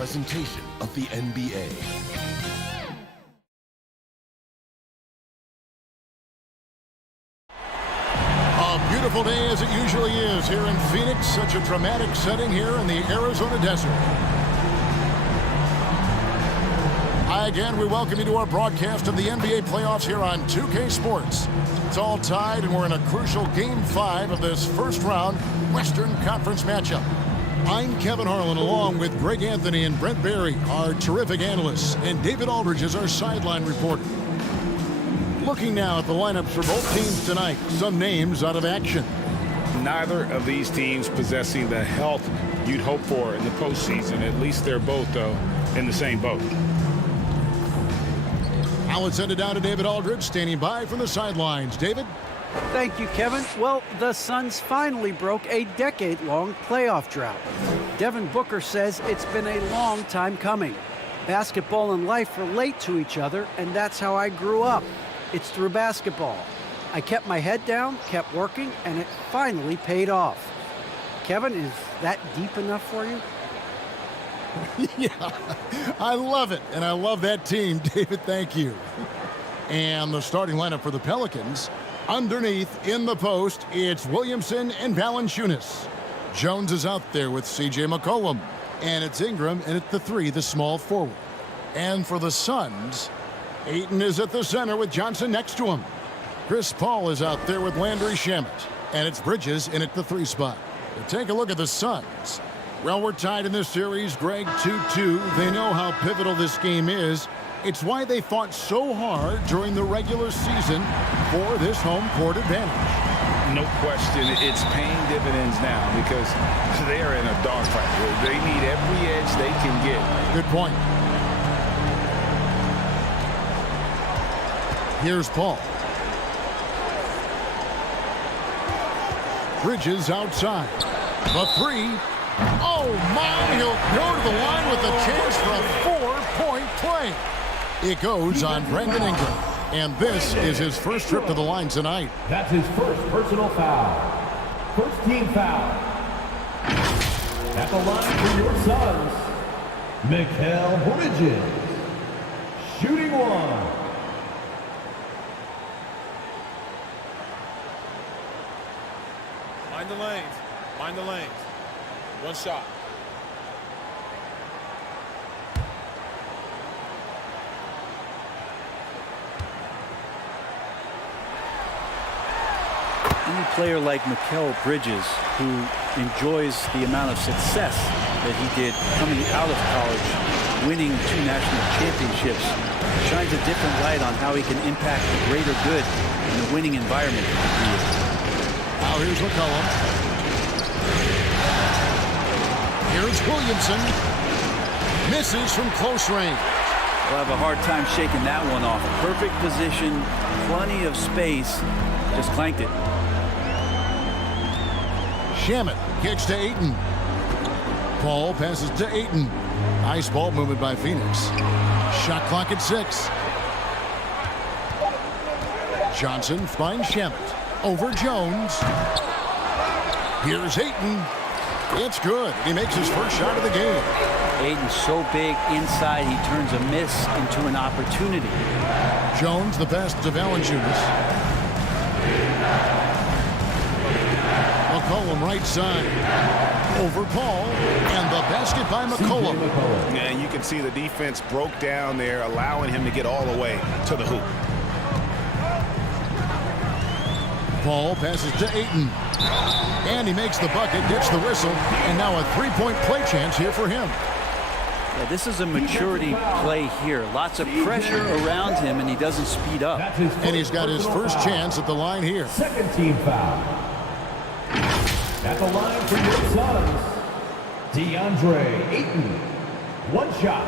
presentation of the NBA. A beautiful day as it usually is here in Phoenix. Such a dramatic setting here in the Arizona desert. Hi again, we welcome you to our broadcast of the NBA playoffs here on 2K Sports. It's all tied and we're in a crucial Game 5 of this first round Western Conference matchup. I'm Kevin Harlan along with Greg Anthony and Brent Barry, our terrific analysts, and David Aldridge is our sideline reporter. Looking now at the lineups for both teams tonight, some names out of action. Neither of these teams possessing the health you'd hope for in the postseason. At least they're both, though, in the same boat. Now let's send it down to David Aldridge, standing by from the sidelines. David? Thank you, Kevin. Well, the Suns finally broke a decade-long playoff drought. Devin Booker says it's been a long time coming. Basketball and life relate to each other, and that's how I grew up. It's through basketball. I kept my head down, kept working, and it finally paid off. Kevin, is that deep enough for you? Yeah, I love it, and I love that team, David, thank you. And the starting lineup for the Pelicans, underneath in the post, it's Williamson and Valanciunas. Jones is out there with C.J. McCollum, and it's Ingram, and at the 3, the small forward. And for the Suns, Ayton is at the center with Johnson next to him. Chris Paul is out there with Landry Shamet, and it's Bridges in at the 3 spot. But take a look at the Suns. Well, we're tied in this series, Greg, 2-2. They know how pivotal this game is. It's why they fought so hard during the regular season for this home court advantage. No question, it's paying dividends now because they are in a dogfight. They need every edge they can get. Good point. Here's Paul. Bridges outside. The 3. Oh, my, he'll go to the line with a chance for a 4-point play. It goes on Brandon Ingram, and this is his first trip to the line tonight. That's his first personal foul. First team foul. At the line for your Suns, Mikal Bridges. Shooting 1. Mind the lanes. Mind the lanes. One shot. Any player like Mikal Bridges, who enjoys the amount of success that he did coming out of college, winning 2 national championships, shines a different light on how he can impact the greater good in the winning environment. Now here's McCollum. Here's Williamson. Misses from close range. We'll have a hard time shaking that one off. Perfect position, plenty of space. Just clanked it. Shamet kicks to Ayton. Paul passes to Ayton. Nice ball movement by Phoenix. Shot clock at 6. Johnson finds Shamet. Over Jones. Here's Ayton. It's good. He makes his first shot of the game. Ayton's so big inside, he turns a miss into an opportunity. Jones, the pass to Valanciunas. McCollum right side. Over Paul. And the basket by McCollum. And you can see the defense broke down there, allowing him to get all the way to the hoop. Paul passes to Ayton. And he makes the bucket, gets the whistle, and now a 3-point play chance here for him. Yeah, this is a maturity play here. Lots of pressure around him, and he doesn't speed up. And he's got his first chance at the line here. Second team foul. At the line for your Suns, DeAndre Ayton. 1 shot.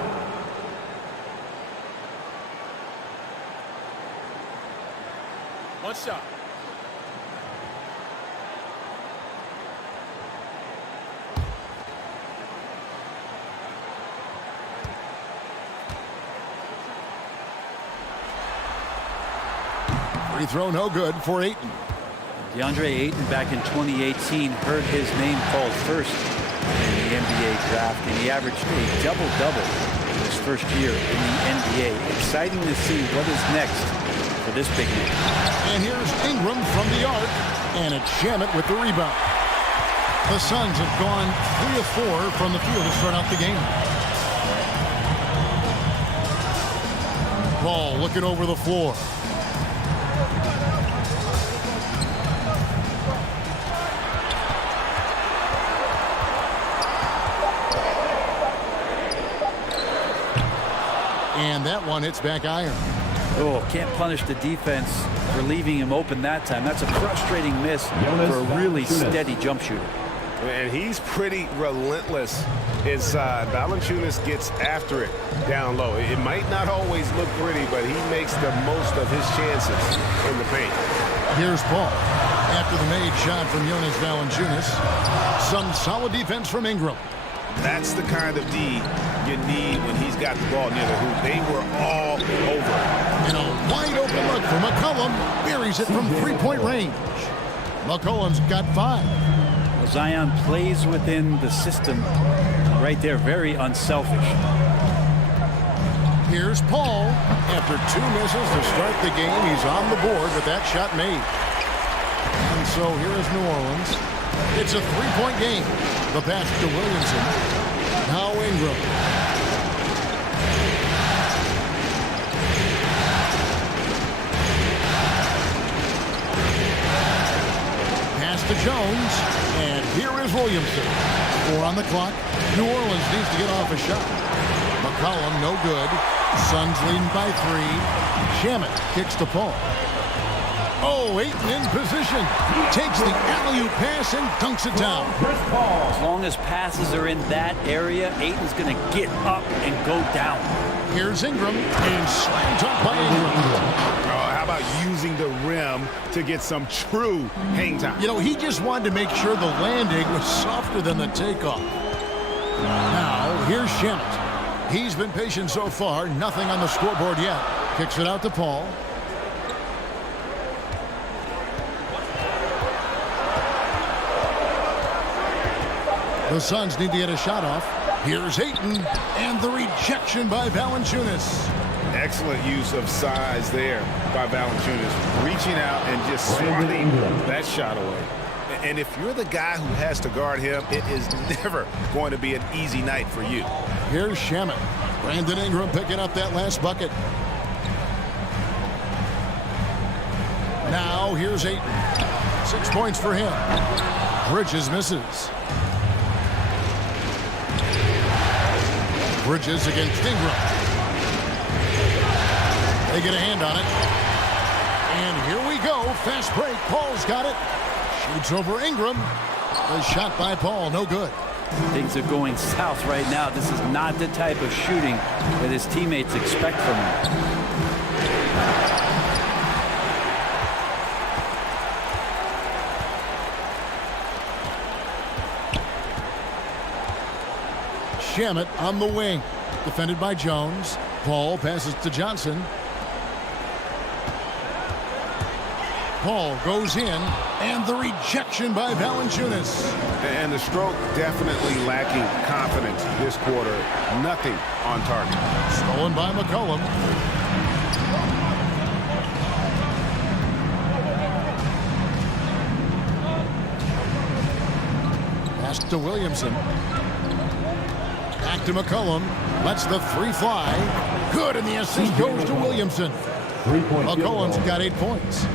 One shot. Free throw no good for Ayton. DeAndre Ayton back in 2018 heard his name called first in the the NBA draft, and he averaged a double-double in his first year in the NBA. Exciting to see what is next for this big man. And here's Ingram from the arc, and it's Shamet with the rebound. The Suns have gone 3 of 4 from the field to start out the game. Ball looking over the floor. And that one hits back iron. Oh, can't punish the defense for leaving him open that time. That's a frustrating miss for a really steady jump shooter. And he's pretty relentless inside. Valanciunas gets after it down low. It might not always look pretty, but he makes the most of his chances in the paint. Here's Paul. After the made shot from Jonas Valanciunas, some solid defense from Ingram. That's the kind of D you need when he's got the ball near the hoop. They were all over. And a wide open look for McCollum. Buries it from three-point range. McCollum's got 5. Well, Zion plays within the system right there. Very unselfish. Here's Paul. After 2 misses to start the game, he's on the board with that shot made. And so here is New Orleans. It's a 3-point game. The pass to Williamson. Now Ingram. Pass to Jones. And here is Williamson. 4 on the clock. New Orleans needs to get off a shot. McCollum, no good. Suns leading by 3. Shamet kicks to Paul. Oh, Ayton in position. Takes the alley-oop pass and dunks it down. As long as passes are in that area, Ayton's going to get up and go down. Here's Ingram, and slammed up by Ingram. Oh, how about using the rim to get some true hang time? You know, he just wanted to make sure the landing was softer than the takeoff. Now, here's Shamet. He's been patient so far. Nothing on the scoreboard yet. Kicks it out to Paul. The Suns need to get a shot off. Here's Ayton, and the rejection by Valanciunas. Excellent use of size there by Valanciunas, reaching out and just swatting that shot away. And if you're the guy who has to guard him, it is never going to be an easy night for you. Here's Shamet. Brandon Ingram picking up that last bucket. Now here's Ayton. 6 points for him. Bridges misses. Bridges against Ingram. They get a hand on it. And here we go. Fast break. Paul's got it. Shoots over Ingram. The shot by Paul. No good. Things are going south right now. This is not the type of shooting that his teammates expect from him. Shamet on the wing. Defended by Jones. Paul passes to Johnson. Paul goes in, and the rejection by Valanciunas. And the stroke definitely lacking confidence this quarter. Nothing on target. Stolen by McCollum. Pass to Williamson. Back to McCollum. Lets the 3 fly. Good, and the assist goes to Williamson. McCollum's got 8 points.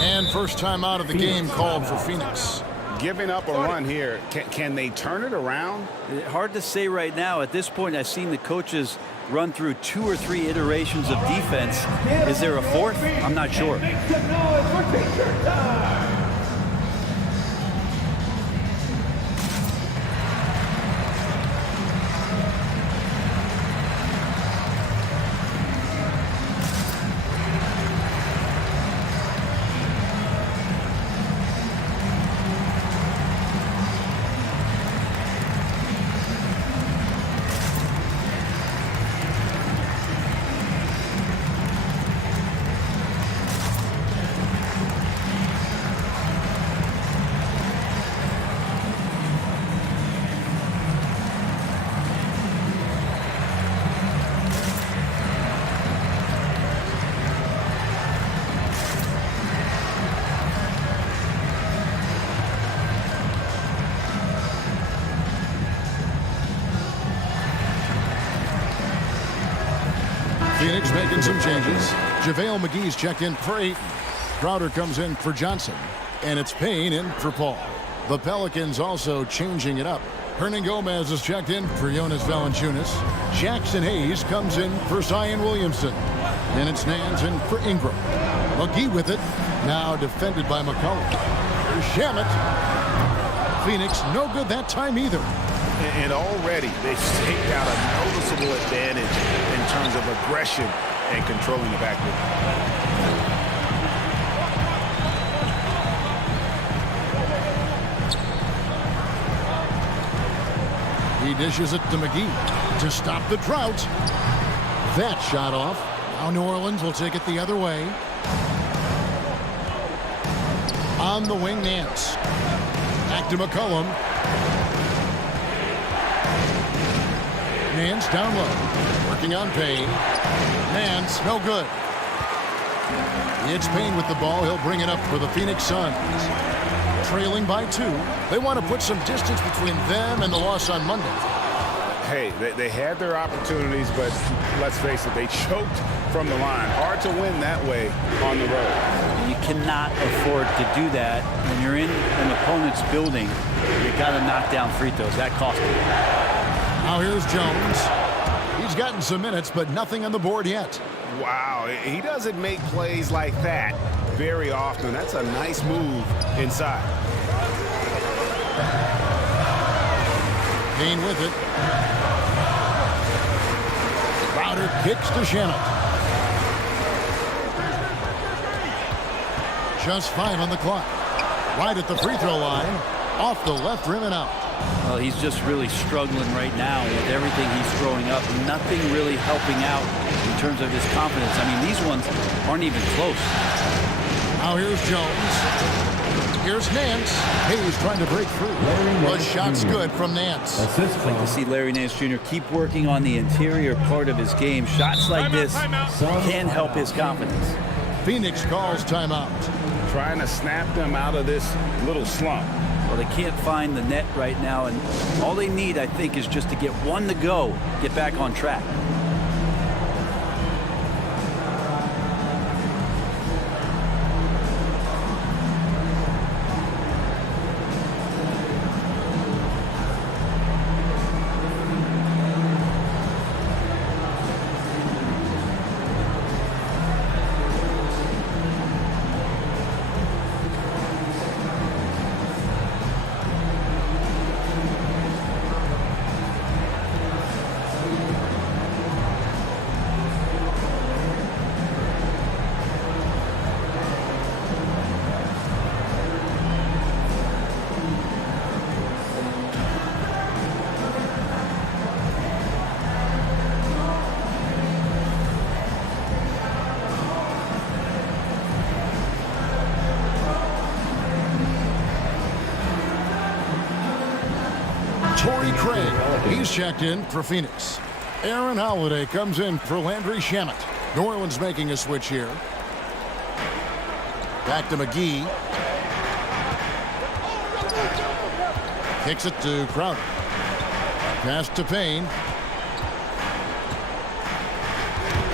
And first time out of the game called for Phoenix. Giving up a run here. Can they turn it around? Hard to say right now. At this point, I've seen the coaches run through 2 or 3 iterations of defense. Is there a 4th? I'm not sure. Phoenix making some changes. JaVale McGee's checked in for Ayton. Crowder comes in for Johnson. And it's Payne in for Paul. The Pelicans also changing it up. Hernan Gomez is checked in for Jonas Valanciunas. Jackson Hayes comes in for Zion Williamson. And it's Nance in for Ingram. McGee with it. Now defended by McCollum. Here's Shamet. Phoenix no good that time either. And already they've staked out a noticeable advantage in terms of aggression and controlling the backcourt. He dishes it to McGee to stop the drought. That shot off. Now New Orleans will take it the other way. On the wing, Nance. Back to McCollum. Nance down low. Working on Payne. Nance, no good. It's Payne with the ball. He'll bring it up for the Phoenix Suns. Trailing by 2. They want to put some distance between them and the loss on Monday. Hey, they had their opportunities, but let's face it, they choked from the line. Hard to win that way on the road. You cannot afford to do that when you're in an opponent's building. You got to knock down free throws. That cost you. Now here's Jones. He's gotten some minutes, but nothing on the board yet. Wow, he doesn't make plays like that very often. That's a nice move inside. Payne with it. Crowder kicks to Shamet. Just 5 on the clock. Right at the free throw line. Off the left rim and out. Well, he's just really struggling right now with everything he's throwing up. Nothing really helping out in terms of his confidence. I mean, these ones aren't even close. Now here's Jones. Here's Nance. Hayes trying to break through. The shot's good from Nance. I'd like to see Larry Nance Jr. keep working on the interior part of his game. Shots like this can help his confidence. Phoenix calls timeout. Trying to snap them out of this little slump. Well, they can't find the net right now, and all they need, I think, is just to get one to go, get back on track. He's checked in for Phoenix. Aaron Holiday comes in for Landry Shamet. New Orleans making a switch here. Back to McGee. Kicks it to Crowder. Pass to Payne.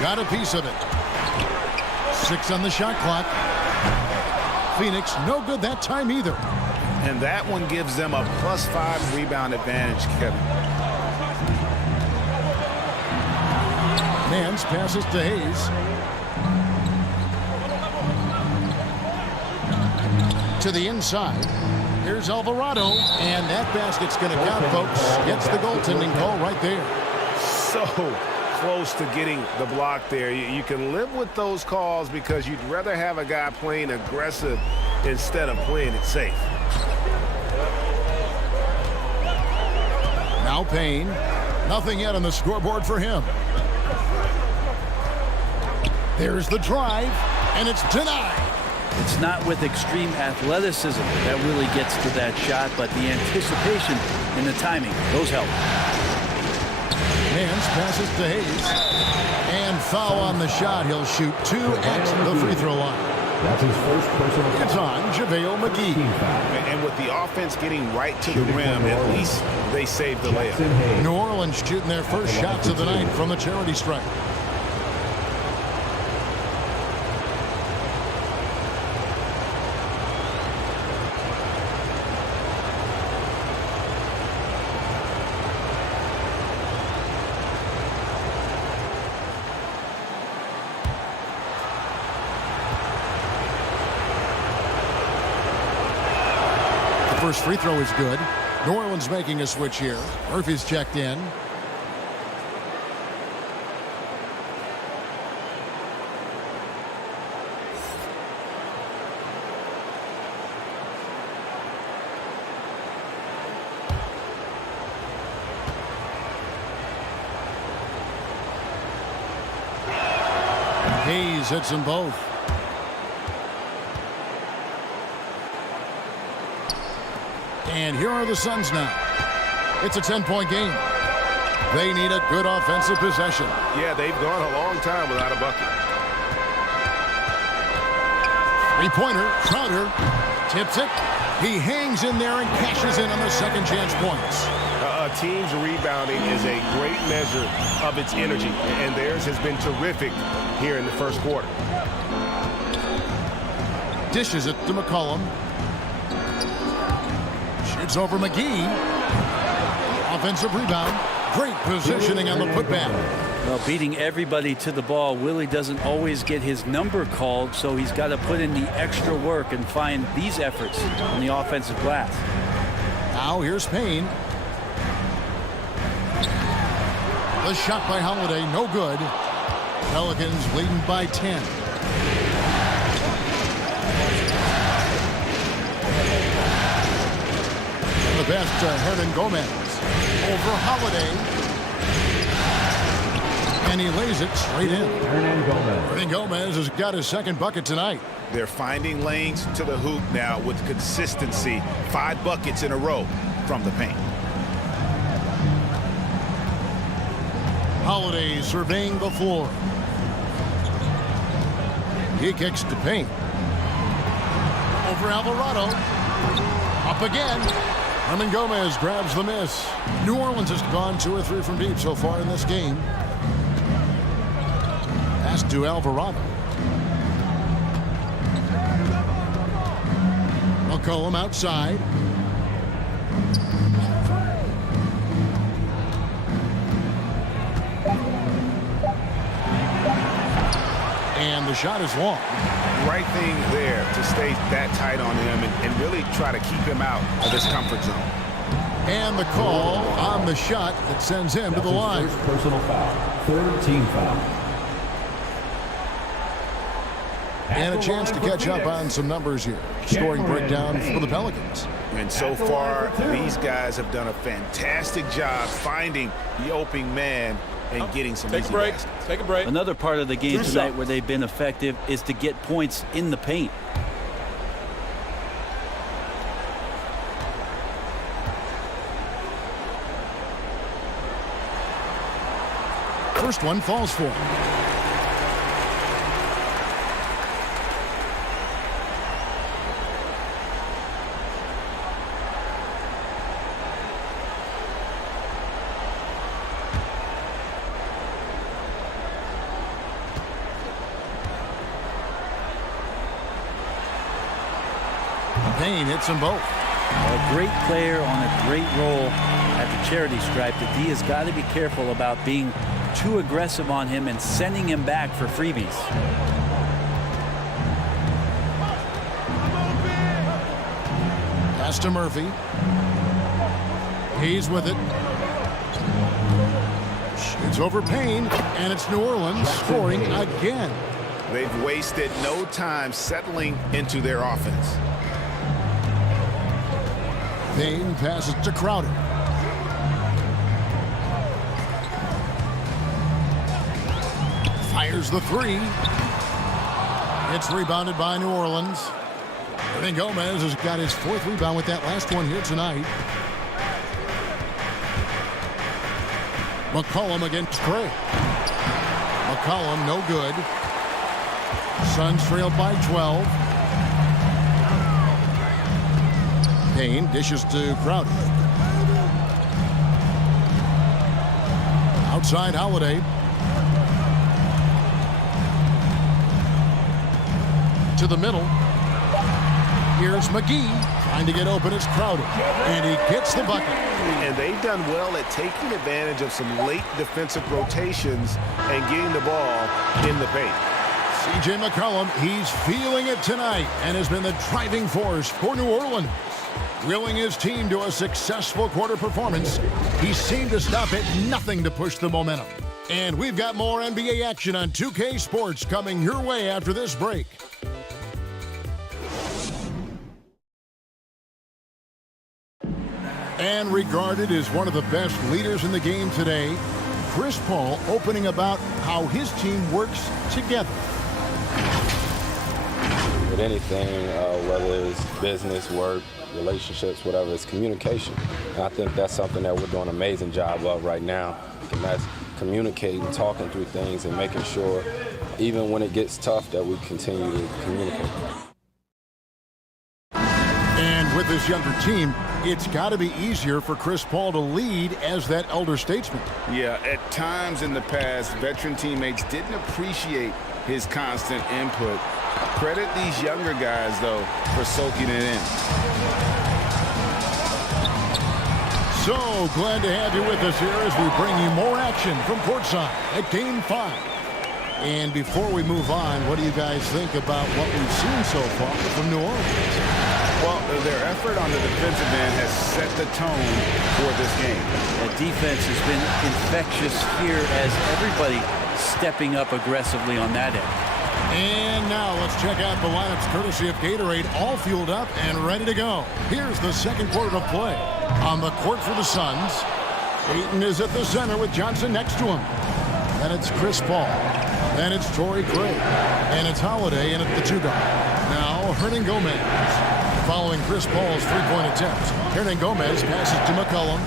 Got a piece of it. 6 on the shot clock. Phoenix no good that time either. And that one gives them a +5 rebound advantage, Kevin. Nance passes to Hayes. To the inside. Here's Alvarado. And that basket's going to count, folks. Gets the goaltending call right there. So close to getting the block there. You can live with those calls because you'd rather have a guy playing aggressive instead of playing it safe. Now Payne. Nothing yet on the scoreboard for him. There's the drive, and it's denied. It's not with extreme athleticism that really gets to that shot, but the anticipation and the timing, those help. Nance passes to Hayes. And foul on the shot. He'll shoot 2 at the free throw line. That's his first personal. It's on JaVale McGee. And with the offense getting right to the rim, at least they saved the layup. New Orleans shooting their first shots of the night from the charity stripe. First free throw is good. New Orleans making a switch here. Murphy's checked in. Hayes hits them both. And here are the Suns now. It's a 10-point game. They need a good offensive possession. Yeah, they've gone a long time without a bucket. Three-pointer, Crowder tips it. He hangs in there and cashes in on the second chance points. A team's rebounding is a great measure of its energy, and theirs has been terrific here in the first quarter. Dishes it to McCollum. Shoots over McGee. Offensive rebound. Great positioning on the putback. Well, beating everybody to the ball, Willie doesn't always get his number called, so he's got to put in the extra work and find these efforts on the offensive glass. Now here's Payne. The shot by Holiday, no good. Pelicans leading by 10. The best Hernan Gomez over Holiday. And he lays it straight in. Hernan Gomez has got his second bucket tonight. They're finding lanes to the hoop now with consistency. 5 buckets in a row from the paint. Holiday surveying the floor. He kicks to Payne. Over Alvarado. Up again. Hernan Gomez grabs the miss. New Orleans has gone 2 or 3 from deep so far in this game. Pass to Alvarado. McCollum outside. And the shot is long. Right thing there to stay that tight on him and really try to keep him out of his comfort zone. And the call on the shot that sends him to the line. First personal foul. Third team foul. And a chance to catch up on some numbers here. Scoring breakdown for the Pelicans. And so far, these guys have done a fantastic job finding the opening man and getting some Take a easy break. baskets. Take a break. Another part of the game Do tonight something. where they've been effective is to get points in the paint. First one falls for him. Payne hits them both. A great player on a great role at the charity stripe. That D has got to be careful about being too aggressive on him and sending him back for freebies. Pass to Murphy. He's with it. Shoots over Payne, and it's New Orleans scoring again. They've wasted no time settling into their offense. Payne passes to Crowder. Fires the three. It's rebounded by New Orleans. Hernan Gomez has got his 4th rebound with that last one here tonight. McCollum against Craig. McCollum no good. Suns trailed by 12. Payne dishes to Crowder. Outside Holiday. To the middle. Here's McGee trying to get open. It's Crowder. And he gets the bucket. And they've done well at taking advantage of some late defensive rotations and getting the ball in the paint. C.J. McCollum, he's feeling it tonight and has been the driving force for New Orleans. willing his team to a successful quarter performance. He seemed to stop at nothing to push the momentum. And we've got more NBA action on 2K Sports coming your way after this break. And regarded as one of the best leaders in the game today, Chris Paul opening about how his team works together. With anything, whether it's business, work, relationships, whatever, it's communication. And I think that's something that we're doing an amazing job of right now. And that's communicating, talking through things, and making sure, even when it gets tough, that we continue to communicate. And with this younger team, it's got to be easier for Chris Paul to lead as that elder statesman. Yeah, at times in the past, veteran teammates didn't appreciate his constant input. Credit these younger guys, though, for soaking it in. So glad to have you with us here as we bring you more action from courtside at Game 5. And before we move on, what do you guys think about what we've seen so far from New Orleans? Well, their effort on the defensive end has set the tone for this game. The defense has been infectious here as everybody stepping up aggressively on that end. And now let's check out the lineups courtesy of Gatorade, all fueled up and ready to go. Here's the second quarter of play. On the court for the Suns, Ayton is at the center with Johnson next to him. Then it's Chris Paul. Then it's Torrey Craig. And it's Holiday in at the 2-guard. Now Hernan Gomez. Following Chris Paul's three-point attempt, Hernan Gomez passes to McCollum.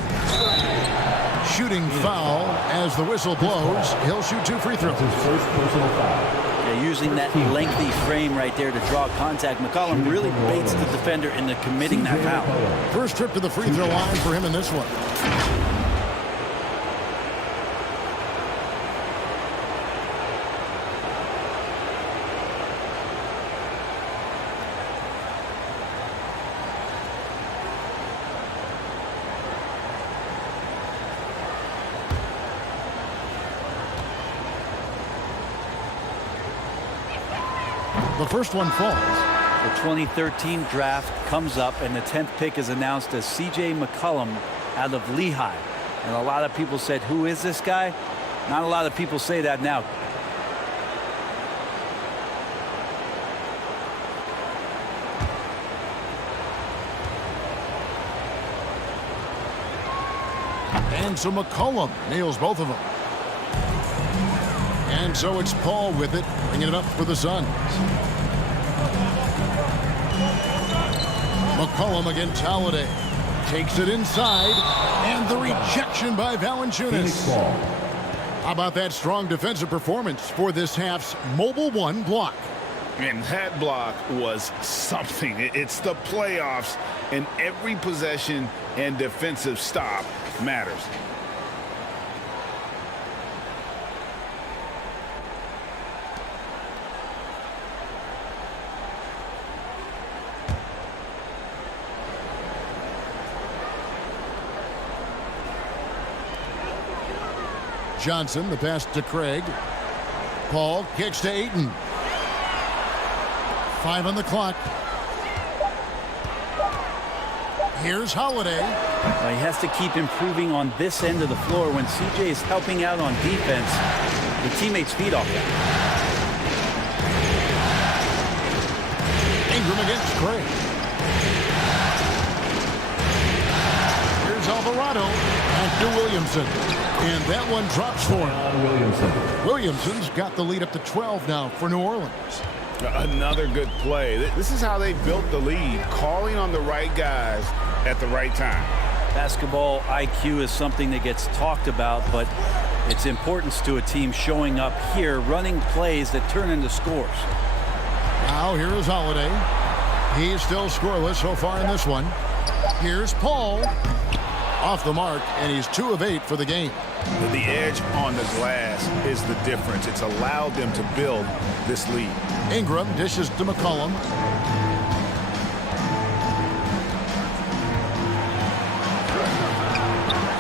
Shooting foul as the whistle blows. He'll shoot 2 free throws. His first personal foul. Yeah, using that lengthy frame right there to draw contact, McCollum really baits the defender into committing that foul. First trip to the free throw line for him in this one. The first one falls. The 2013 draft comes up, and the 10th pick is announced as C.J. McCollum out of Lehigh. And a lot of people said, who is this guy? Not a lot of people say that now. And so McCollum nails both of them. And so it's Paul with it, bringing it up for the Suns. McCollum against Holiday. Takes it inside, and the rejection by Valanciunas. How about that strong defensive performance for this half's Mobile One block? And that block was something. It's the playoffs, and every possession and defensive stop matters. Johnson, the pass to Craig. Paul kicks to Ayton. 5 on the clock. Here's Holiday. Well, he has to keep improving on this end of the floor. When CJ is helping out on defense, the teammates feed off that. Ingram against Craig. Here's Alvarado after Williamson. And that one drops for him. Williamson's got the lead up to 12 now for New Orleans. Another good play. This is how they built the lead, calling on the right guys at the right time. Basketball IQ is something that gets talked about, but its importance to a team showing up here, running plays that turn into scores. Now here is Holiday. He's still scoreless so far in this one. Here's Paul. Off the mark, and he's 2 of 8 for the game. The edge on the glass is the difference. It's allowed them to build this lead. Ingram dishes to McCollum.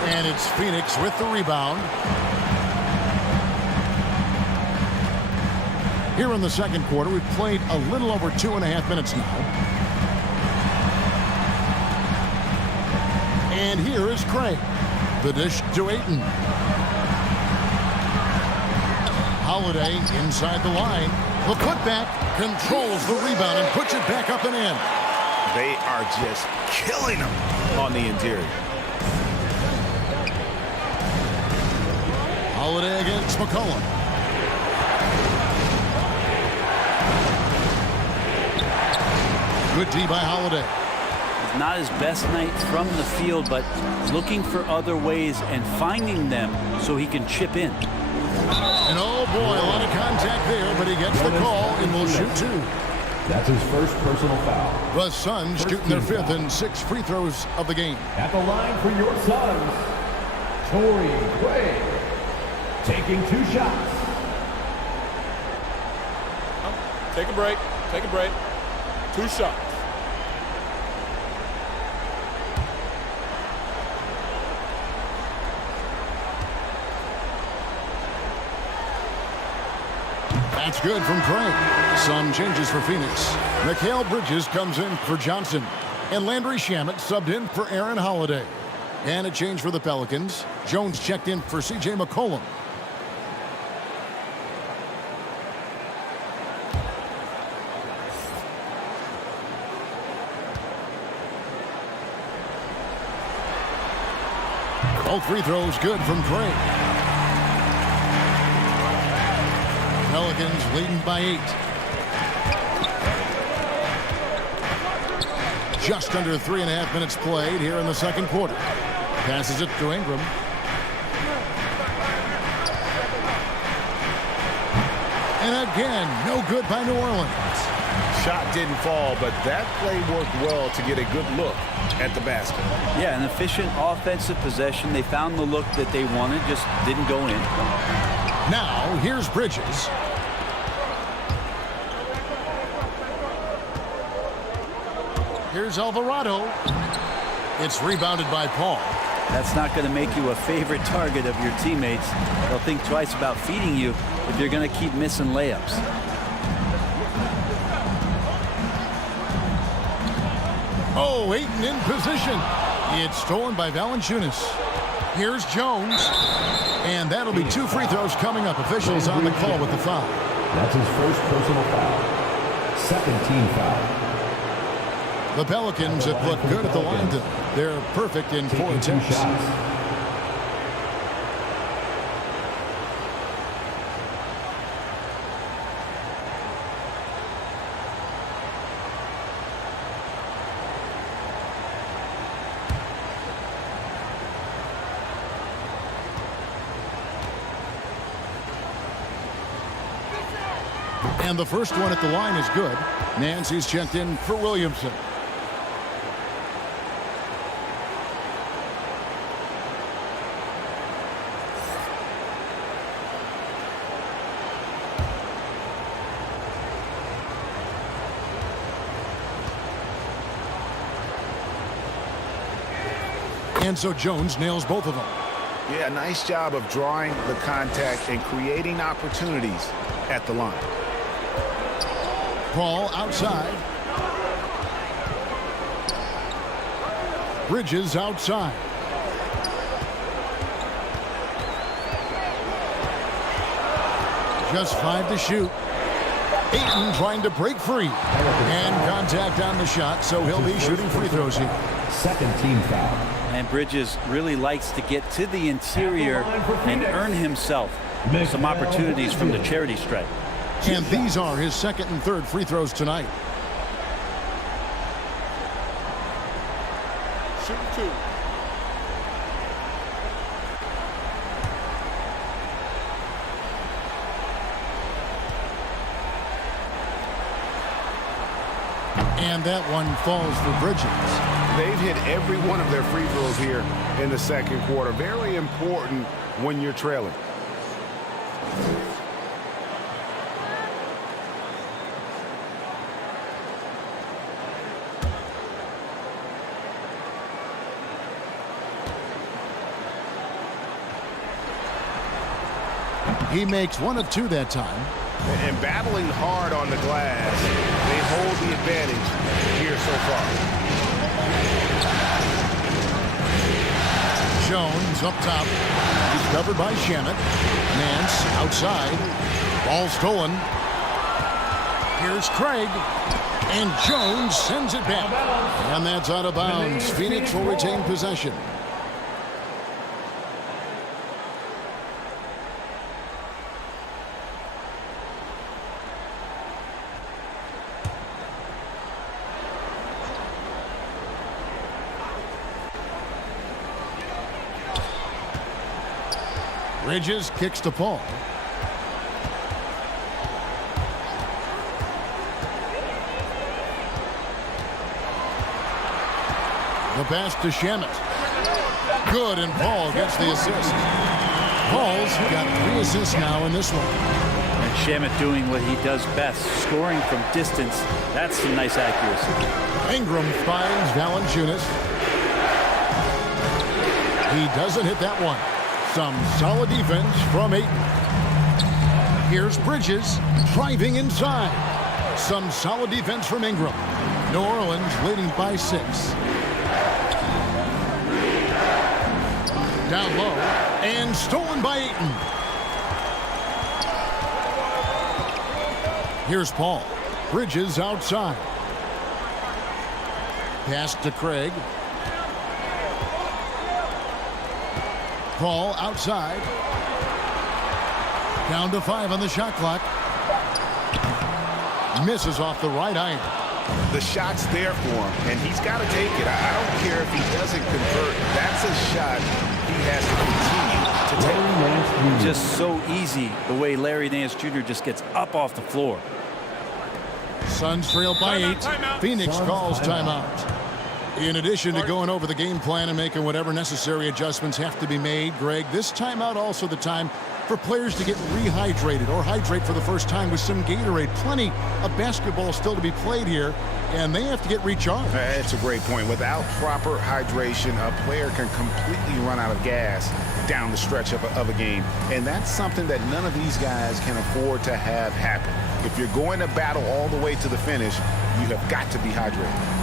And it's Phoenix with the rebound. Here in the second quarter, we've played a little over 2.5 minutes now. And here is Craig. The dish to Ayton. Holiday inside the line. The putback controls the rebound and puts it back up and in. They are just killing them on the interior. Holiday against McCollum. Good D by Holiday. Not his best night from the field, but looking for other ways and finding them so he can chip in. And oh boy, a lot of contact there, but he gets the call and will shoot two. That's his first personal foul. The Suns shooting their fifth and sixth free throws of the game. At the line for your Suns, Torrey Craig, taking 2 shots. Take a break. Take a break. 2 shots. That's good from Craig. Some changes for Phoenix. Mikal Bridges comes in for Johnson. And Landry Shamet subbed in for Aaron Holiday. And a change for the Pelicans. Jones checked in for C.J. McCollum. Both free throws good from Craig. Pelicans leading by 8. Just under 3.5 minutes played here in the second quarter. Passes it to Ingram. And again, no good by New Orleans. Shot didn't fall, but that play worked well to get a good look at the basket. Yeah, an efficient offensive possession. They found the look that they wanted, just didn't go in. Now, here's Bridges. Here's Alvarado. It's rebounded by Paul. That's not going to make you a favorite target of your teammates. They'll think twice about feeding you if you're going to keep missing layups. Oh, Ayton in position. It's stolen by Valanciunas. Here's Jones. And that'll be 2 free throws coming up. Officials on the call with the foul. That's his first personal foul. Second team foul. The Pelicans have looked good at the line tonight. They're perfect in 4 Taking 2 attempts. shots. And the first one at the line is good. Nancy's checked in for Williamson. And so Jones nails both of them. Yeah, nice job of drawing the contact and creating opportunities at the line. Paul outside. Bridges outside. Just 5 to shoot. Ayton trying to break free. And contact on the shot, so he'll be shooting free throws here. Second team foul. And Bridges really likes to get to the interior and earn himself some opportunities from the charity stripe. And these are his second and third free throws tonight. Shoot 2. And that one falls for Bridges. They've hit every one of their free throws here in the second quarter. Very important when you're trailing. He makes 1 of 2 that time. And battling hard on the glass, they hold the advantage here so far. Jones up top. He's covered by Shamit. Nance outside. Ball stolen. Here's Craig. And Jones sends it back. And that's out of bounds. Phoenix will retain possession. Bridges kicks to Paul. The pass to Shamit. Good, and Paul gets the assist. Paul's got 3 assists now in this one. And Shamit doing what he does best, scoring from distance. That's some nice accuracy. Ingram finds Valanciunas. He doesn't hit that one. Some solid defense from Ayton. Here's Bridges driving inside. Some solid defense from Ingram. New Orleans leading by 6. Down low and stolen by Ayton. Here's Paul. Bridges outside. Pass to Craig. Paul outside. Down to 5 on the shot clock. Misses off the right iron. The shot's there for him, and he's got to take it. I don't care if he doesn't convert. That's a shot he has to continue to take. Just so easy the way Larry Nance Jr. just gets up off the floor. Suns trail by 8. Phoenix calls timeout. In addition to going over the game plan and making whatever necessary adjustments have to be made, Greg, this timeout also the time for players to get rehydrated or hydrate for the first time with some Gatorade. Plenty of basketball still to be played here, and they have to get recharged. That's a great point. Without proper hydration, a player can completely run out of gas down the stretch of a game, and that's something that none of these guys can afford to have happen. If you're going to battle all the way to the finish, you have got to be hydrated.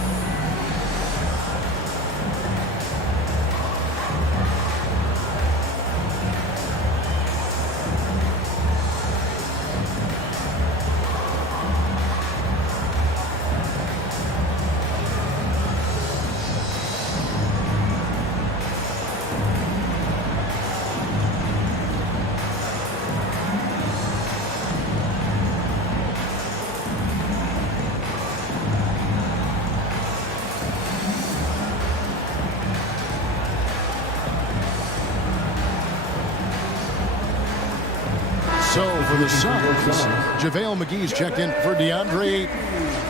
So for the Suns, JaVale McGee's checked in for DeAndre.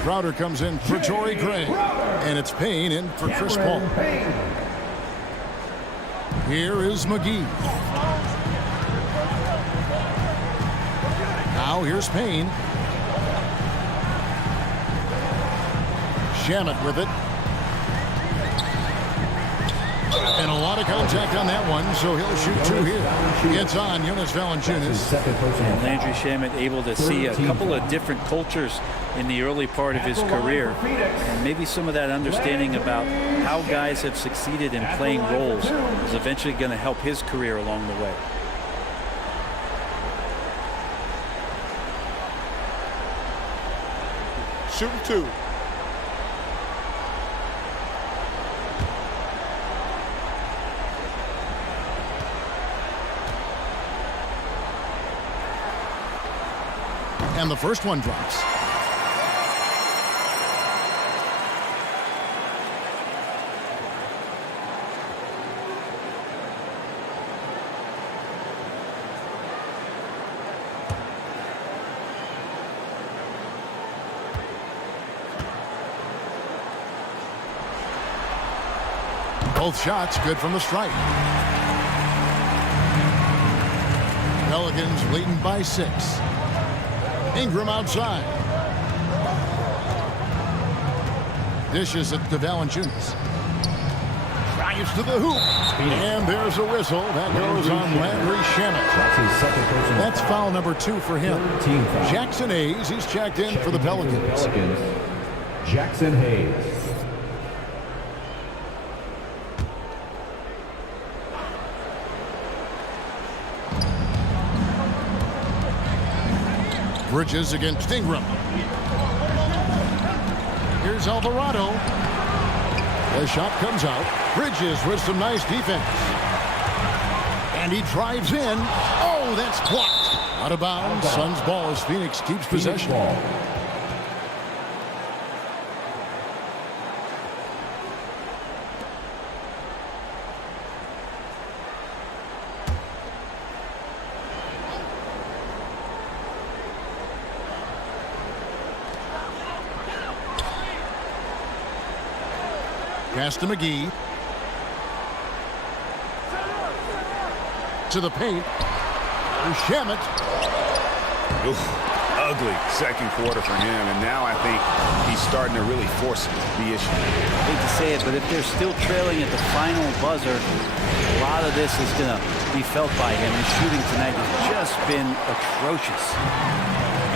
Crowder comes in for Torrey Craig. And it's Payne in for Chris Paul. Here is McGee. Now here's Payne. Shamit with it. And a lot of contact on that one, so he'll shoot 2 here. It's on Jonas Valanciunas. And Landry Shamit able to see a couple of different cultures in the early part of his career. And maybe some of that understanding about how guys have succeeded in playing roles is eventually going to help his career along the way. Shooting 2. And the first one drops. Both shots good from the stripe. Pelicans leading by 6. Ingram outside. Dishes it to Valanciunas. Drives to the hoop. And there's a whistle. That goes on Landry Shamit. That's foul number 2 for him. Jackson Hayes, he's checked in for the Pelicans. Jackson Hayes. Bridges against Ingram. Here's Alvarado. The shot comes out. Bridges with some nice defense. And he drives in. Oh, that's blocked. Out of bounds. Suns ball as Phoenix keeps possession. Pass to McGee. To the paint. There's Shamet. Oof, ugly second quarter for him, and now I think he's starting to really force the issue. I hate to say it, but if they're still trailing at the final buzzer, a lot of this is going to be felt by him. His shooting tonight has just been atrocious.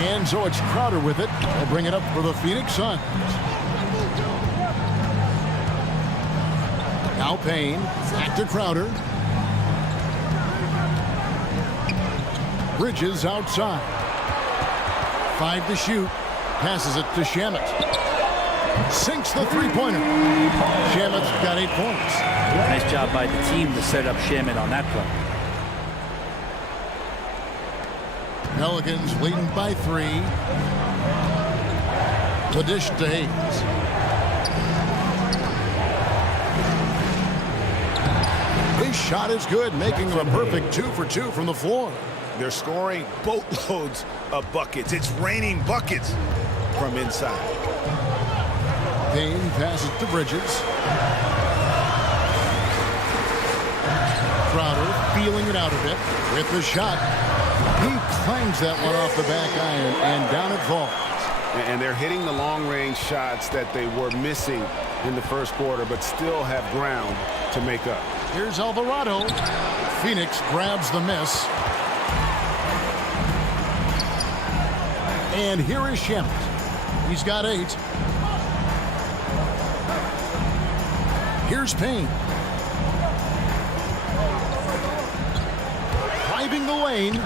And so it's Crowder with it. They'll bring it up for the Phoenix Suns. Now Payne, back to Crowder. Bridges outside. 5 to shoot. Passes it to Shamet. Sinks the three-pointer. Shamet's got 8 points. Nice job by the team to set up Shamet on that play. Pelicans leading by 3. The dish to Hayes. His shot is good, making him a perfect 2 for 2 from the floor. They're scoring boatloads of buckets. It's raining buckets from inside. Payne passes to Bridges. Crowder feeling it out a bit with the shot. He clangs that one off the back iron, and down it falls. And they're hitting the long-range shots that they were missing in the first quarter, but still have ground to make up. Here's Alvarado. Phoenix grabs the miss. And here is Shamet. He's got 8. Here's Payne. Driving the lane.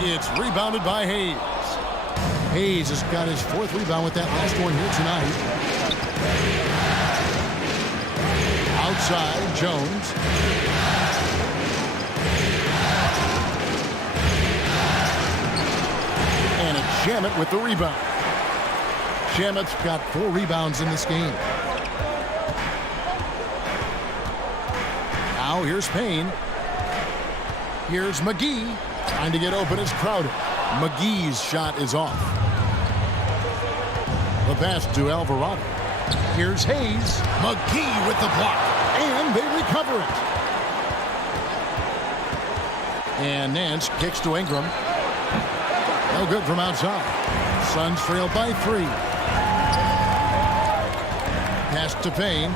It's rebounded by Hayes. Hayes has got his 4th rebound with that last one here tonight. Outside, Jones. And it's Shamet with the rebound. Shamet's got 4 rebounds in this game. Now here's Payne. Here's McGee. Trying to get open is Crowder. McGee's shot is off. The pass to Alvarado. Here's Hayes. McGee with the block. And they recover it. And Nance kicks to Ingram. No good from outside. Suns trail by 3. Pass to Payne.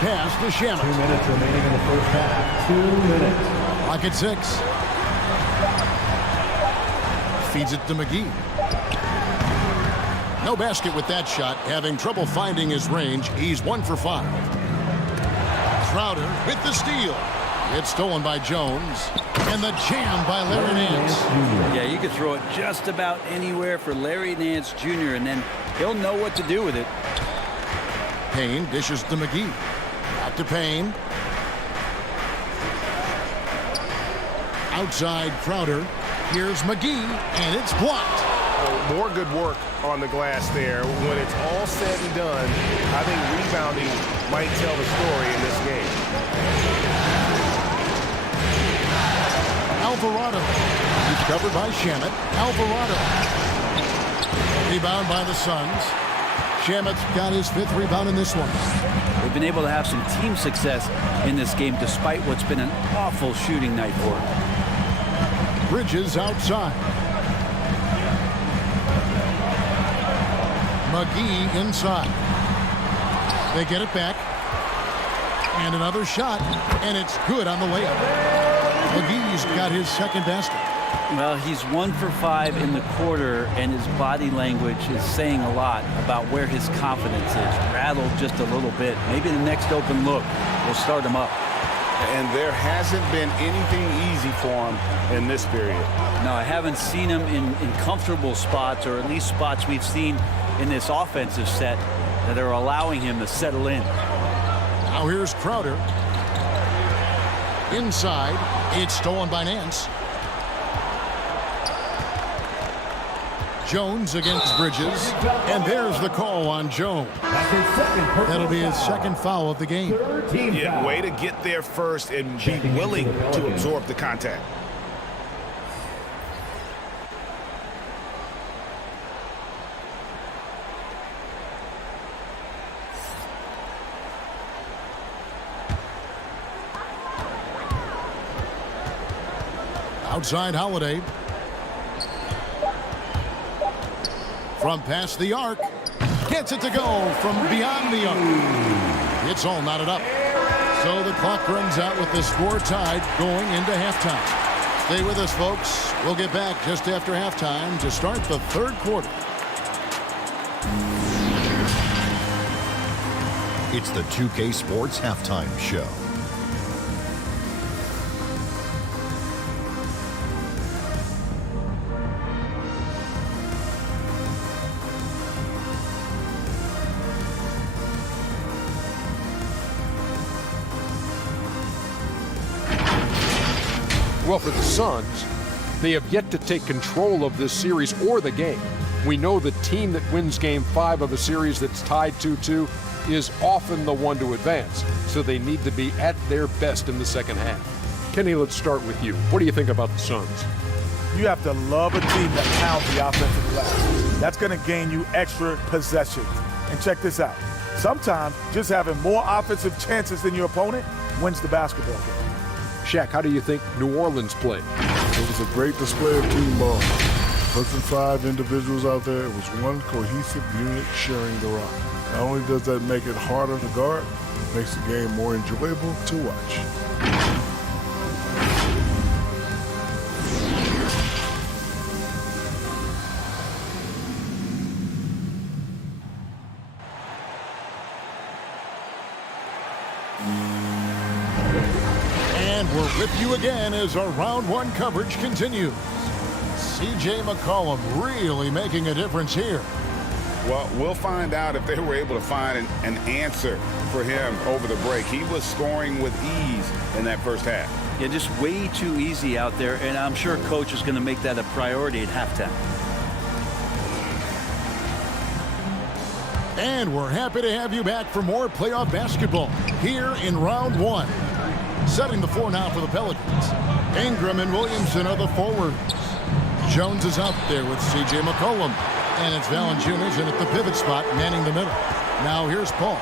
Pass to Shamet. 2 minutes remaining in the first half. 2 minutes. Clock at 6. Feeds it to McGee. No basket with that shot. Having trouble finding his range. He's 1 for 5. Crowder with the steal. It's stolen by Jones. And the jam by Larry Nance. Yeah, you could throw it just about anywhere for Larry Nance Jr. and then he'll know what to do with it. Payne dishes to McGee. Out to Payne. Outside Crowder. Here's McGee, and it's blocked. More good work on the glass there. When it's all said and done, I think rebounding might tell the story in this game. Alvarado. He's covered by Shamet. Alvarado. Rebound by the Suns. Shamet's got his 5th rebound in this one. They've been able to have some team success in this game despite what's been an awful shooting night for them. Bridges outside. McGee inside. They get it back. And another shot. And it's good on the layup. McGee's got his 2nd basket. Well, he's 1 for 5 in the quarter, and his body language is saying a lot about where his confidence is. Rattled just a little bit. Maybe the next open look will start him up. And there hasn't been anything easy for him in this period. No, I haven't seen him in comfortable spots, or at least spots we've seen in this offensive set that are allowing him to settle in. Now here's Crowder. Inside, it's stolen by Nance. Jones against Bridges, and there's the call on Jones. That'll be his second foul of the game. Yeah, way to get there first and be willing to absorb the contact. Outside Holiday. From past the arc. Gets it to go from beyond the arc. It's all knotted up. So the clock runs out with the score tied going into halftime. Stay with us, folks. We'll get back just after halftime to start the third quarter. It's the 2K Sports Halftime Show. Well, for the Suns, they have yet to take control of this series or the game. We know the team that wins Game 5 of a series that's tied 2-2 is often the one to advance, so they need to be at their best in the second half. Kenny, let's start with you. What do you think about the Suns? You have to love a team that pounds the offensive glass. That's going to gain you extra possessions. And check this out. Sometimes just having more offensive chances than your opponent wins the basketball game. Shaq, how do you think New Orleans played? It was a great display of team ball. Wasn't 5 individuals out there. It was one cohesive unit sharing the rock. Not only does that make it harder to guard, it makes the game more enjoyable to watch. And we're with you again as our round one coverage continues. C.J. McCollum really making a difference here. Well, we'll find out if they were able to find an answer for him over the break. He was scoring with ease in that first half. Yeah, just way too easy out there, and I'm sure Coach is going to make that a priority at halftime. And we're happy to have you back for more playoff basketball here in round one. Setting the floor now for the Pelicans. Ingram and Williamson are the forwards. Jones is out there with C.J. McCollum. And it's Valanciunas in at the pivot spot, manning the middle. Now here's Paul,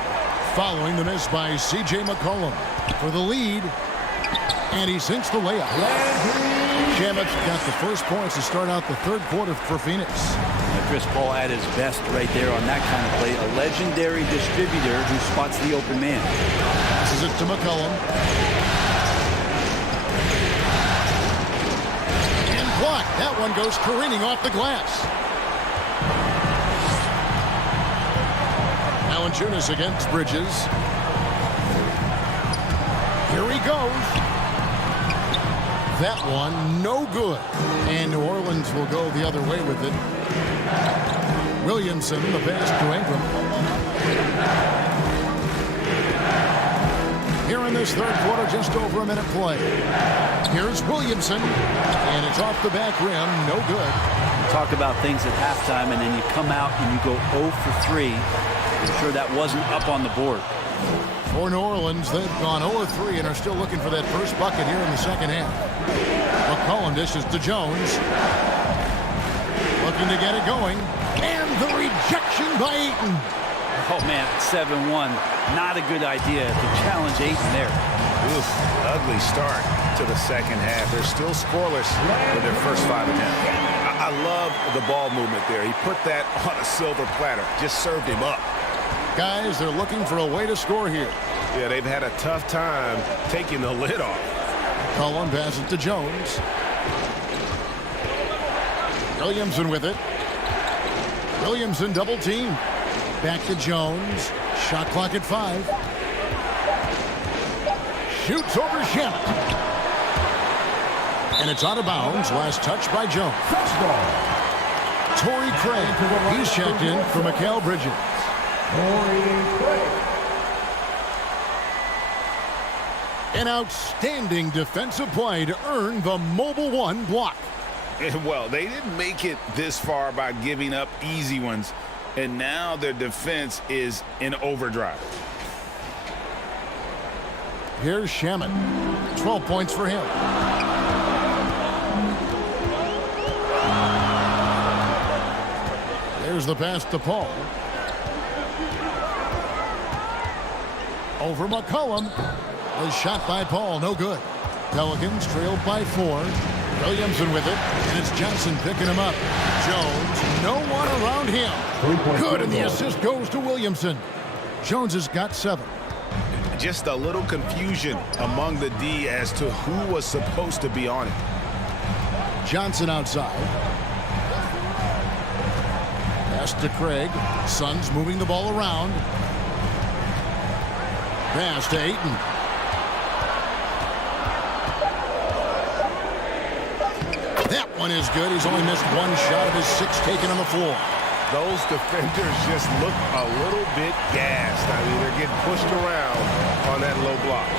following the miss by C.J. McCollum for the lead. And he sinks the layup. Shamit's got the first points to start out the third quarter for Phoenix. Chris Paul at his best right there on that kind of play. A legendary distributor who spots the open man. Passes it to McCollum. And blocked. That one goes careening off the glass. Valanciunas against Bridges. Here he goes. That one, no good. And New Orleans will go the other way with it. Williamson, the pass to Ingram. Here in this third quarter, just over a minute play. Here's Williamson, and it's off the back rim, no good. You talk about things at halftime, and then you come out and you go 0 for 3. I'm sure that wasn't up on the board. For New Orleans, they've gone 0-3 and are still looking for that first bucket here in the second half. McCollum dishes to Jones. Looking to get it going. And the rejection by Ayton. Oh, man, 7-1. Not a good idea to challenge Ayton there. Oof, ugly start to the second half. They're still scoreless with their first 5 attempts. I love the ball movement there. He put that on a silver platter. Just served him up. Guys, they're looking for a way to score here. Yeah, they've had a tough time taking the lid off. Cullen passes to Jones. Williamson with it. Williamson double team. Back to Jones. Shot clock at 5. Shoots over Shamet. And it's out of bounds. Last touch by Jones. Torrey Craig. He's checked in for Mikal Bridges. An outstanding defensive play to earn the Mobile One block. Well, they didn't make it this far by giving up easy ones, and now their defense is in overdrive. Here's Shamet. 12 points for him. There's the pass to Paul. Over McCollum. The shot by Paul, no good. Pelicans trailed by 4. Williamson with it, and it's Johnson picking him up. Jones, no one around him. Good, and the assist goes to Williamson. Jones has got 7. Just a little confusion among the D as to who was supposed to be on it. Johnson outside. Pass to Craig. Suns moving the ball around. Pass to Ayton. That one is good. He's only missed 1 shot of his 6 taken on the floor. Those defenders just look a little bit gassed. I mean, they're getting pushed around on that low block.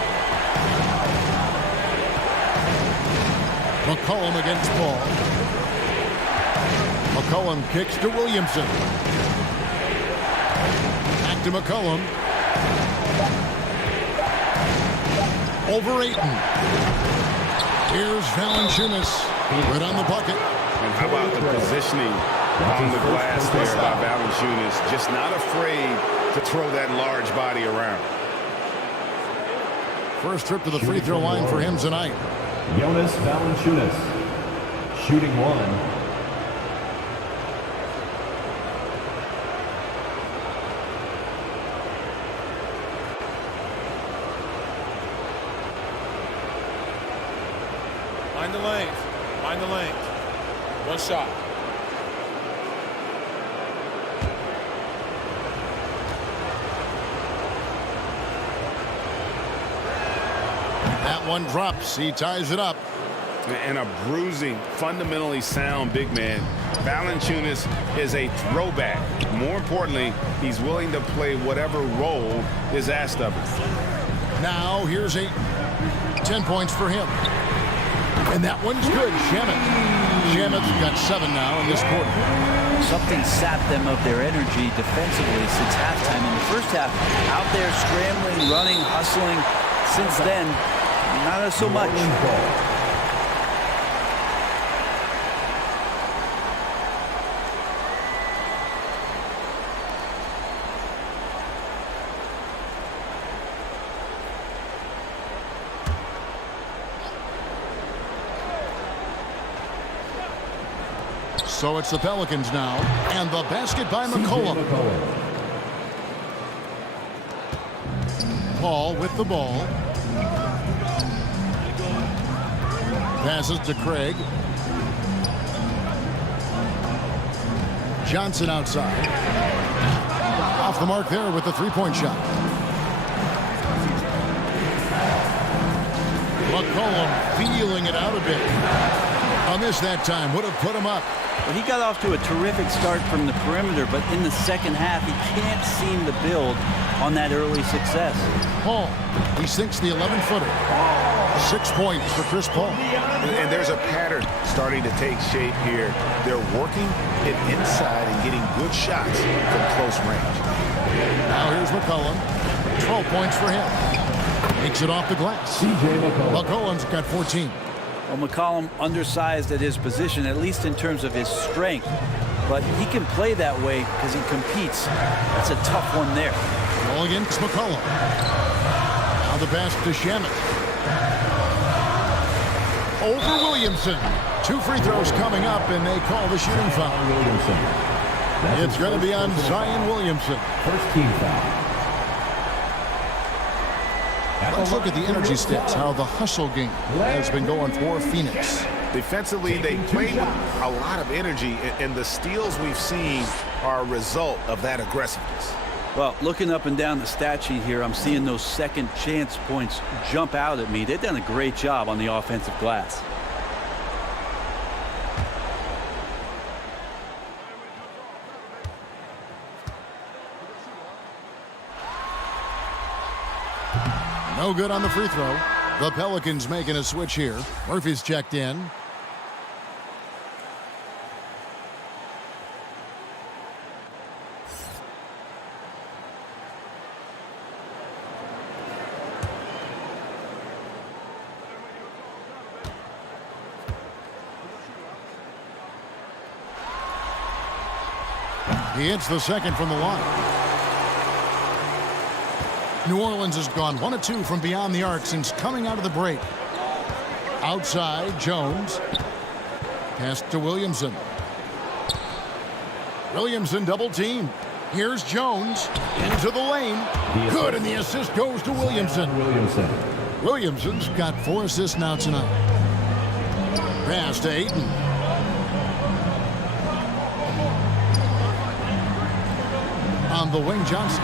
McCollum against Paul. McCollum kicks to Williamson. Back to McCollum. Over Ayton. Here's Valanciunas. Right on the bucket. And how about the positioning on the glass there by Valanciunas? Just not afraid to throw that large body around. First trip to the free throw line for him tonight. Jonas Valanciunas, shooting 1. Find the lanes. Find the lanes. 1 shot. That one drops. He ties it up. And a bruising, fundamentally sound big man. Valanciunas is a throwback. More importantly, he's willing to play whatever role is asked of him. Now here's 10 points for him. And that one's good. Shamet's got 7 now in this quarter. Something sapped them of their energy defensively since halftime. In the first half, out there scrambling, running, hustling. Since then, not so much. So it's the Pelicans now, and the basket by McCollum. Paul with the ball. Passes to Craig. Johnson outside. Off the mark there with the 3-point shot. McCollum feeling it out a bit. A miss that time would have put him up. Well, he got off to a terrific start from the perimeter, but in the second half, he can't seem to build on that early success. Paul, he sinks the 11-footer. 6 points for Chris Paul. And there's a pattern starting to take shape here. They're working it inside and getting good shots from close range. Now here's McCollum. 12 points for him. Takes it off the glass. McCollum's got 14. Well, McCollum undersized at his position, at least in terms of his strength. But he can play that way because he competes. That's a tough one there. Ball against McCollum. Now the pass to Shamet. Over Williamson. 2 free throws coming up, and they call the shooting foul. It's going to be on Zion Williamson. First team foul. Let's look at the energy stats, how the hustle game has been going for Phoenix. Defensively, they play with a lot of energy, and the steals we've seen are a result of that aggressiveness. Well, looking up and down the stat sheet here, I'm seeing those second chance points jump out at me. They've done a great job on the offensive glass. No good on the free throw. The Pelicans making a switch here. Murphy's checked in. He hits the second from the line. New Orleans has gone 1 of 2 from beyond the arc since coming out of the break. Outside, Jones. Pass to Williamson. Williamson double team. Here's Jones into the lane. Good, and the assist goes to Williamson. Williamson's got 4 assists now tonight. Pass to Ayton. On the wing, Johnson.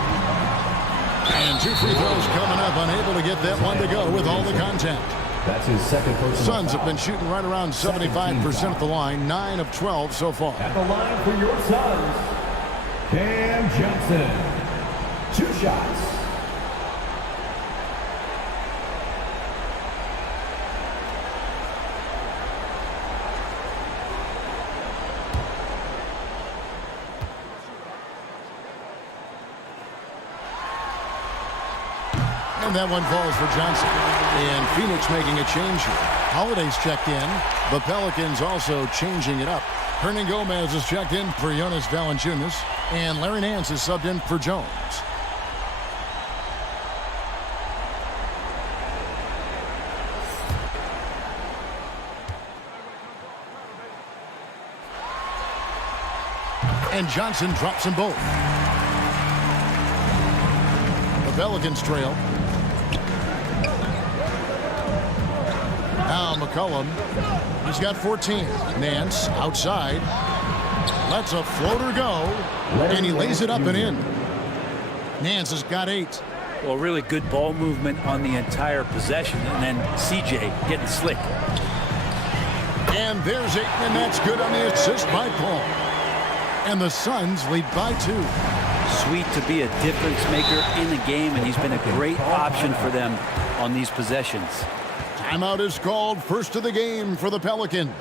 And 2 free throws coming up, unable to get that one to go with all the contact. That's his second personal Suns foul. have been shooting right around 75% at the line, 9 of 12 so far. At the line for your Suns, Cam Johnson. 2 shots. And that one falls for Johnson. And Phoenix making a change here. Holiday's checked in. The Pelicans also changing it up. Hernan Gomez is checked in for Jonas Valanciunas. And Larry Nance is subbed in for Jones. And Johnson drops them both. The Pelicans trail. Now McCollum, he's got 14. Nance outside, lets a floater go, and he lays it up and in. Nance has got 8. Well, really good ball movement on the entire possession, and then CJ getting slick. And there's 8, and that's good on the assist by Paul. And the Suns lead by 2. Sweet to be a difference maker in the game, and he's been a great option for them on these possessions. Timeout is called, first of the game for the Pelicans.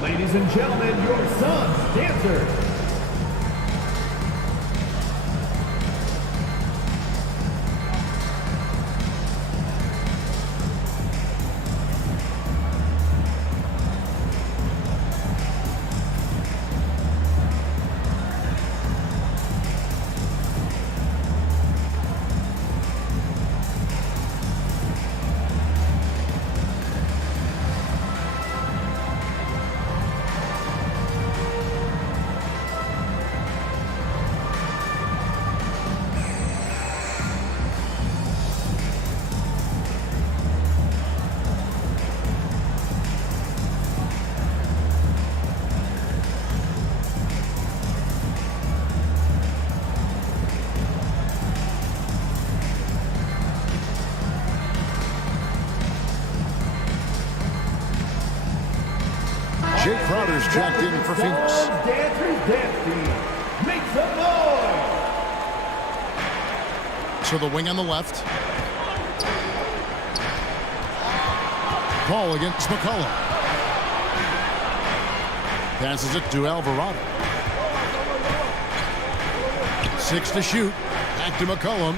Ladies and gentlemen, your Suns dancers. Jake Crowder's checked in for Phoenix. Make some noise. To the wing on the left. Paul against McCollum. Passes it to Alvarado. 6 to shoot. Back to McCollum.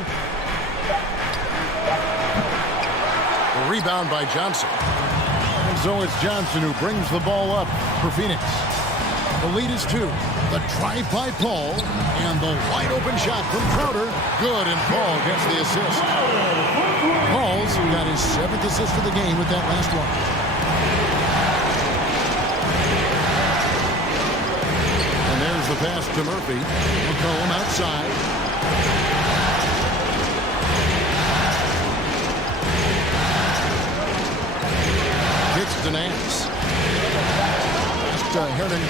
A rebound by Johnson. And so it's Johnson who brings the ball up for Phoenix. The lead is 2. The drive by Paul. And the wide open shot from Crowder. Good, and Paul gets the assist. Paul's got his 7th assist of the game with that last one. And there's the pass to Murphy. McCollum outside.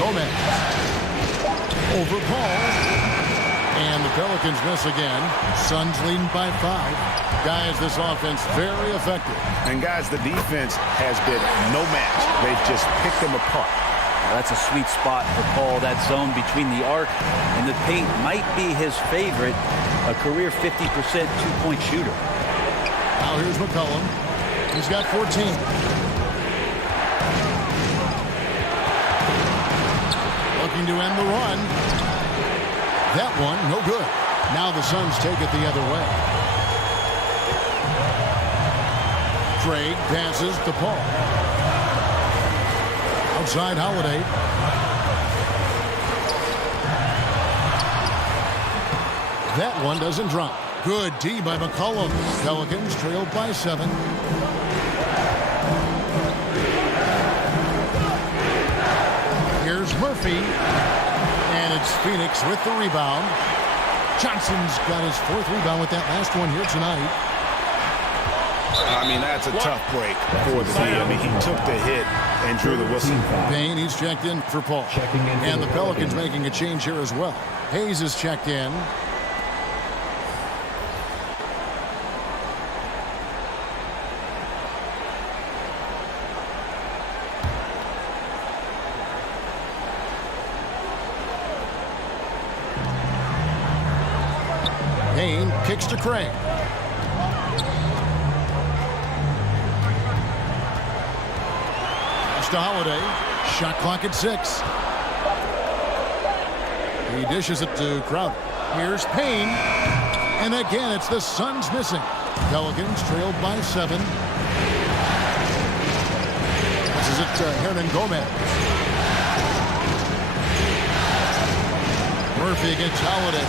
Gomez. Over Paul. And the Pelicans miss again. Suns leading by 5. Guys, this offense very effective. And guys, the defense has been no match. They've just picked them apart. That's a sweet spot for Paul. That zone between the arc and the paint might be his favorite. A career 50% two-point shooter. Now here's McCollum. He's got 14. Looking to end the run. That one, no good. Now the Suns take it the other way. Craig passes to Paul. Outside Holiday. That one doesn't drop. Good D by McCollum. Pelicans trailed by 7. Here's Murphy. And it's Phoenix with the rebound. Johnson's got his 4th rebound with that last one here tonight. I mean, that's a tough break for the team. I mean, he took the hit and drew the whistle. Payne, he's checked in for Paul. And the Pelicans making a change here as well. Hayes is checked in. Payne kicks to Craig. To Holiday. Shot clock at 6. He dishes it to Crowder. Here's Payne. And again, it's the Suns missing. Pelicans trailed by 7. This is it to Hernan Gomez. Murphy against Holiday.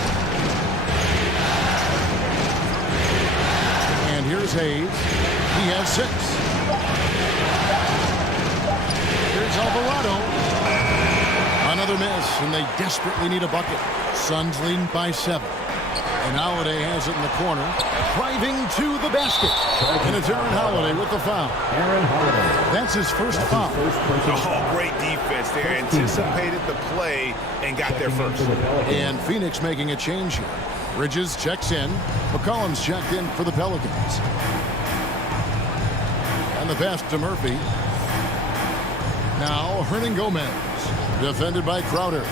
And here's Hayes. He has 6. Here's Alvarado. Another miss, and they desperately need a bucket. Suns leading by 7. And Holiday has it in the corner. Driving to the basket. And it's Aaron Holiday with the foul. That's his first foul. Oh, great defense. They anticipated the play and got there first. And Phoenix making a change here. Bridges checks in. McCollum's checked in for the Pelicans. And the pass to Murphy. Now Hernan Gomez, defended by Crowder.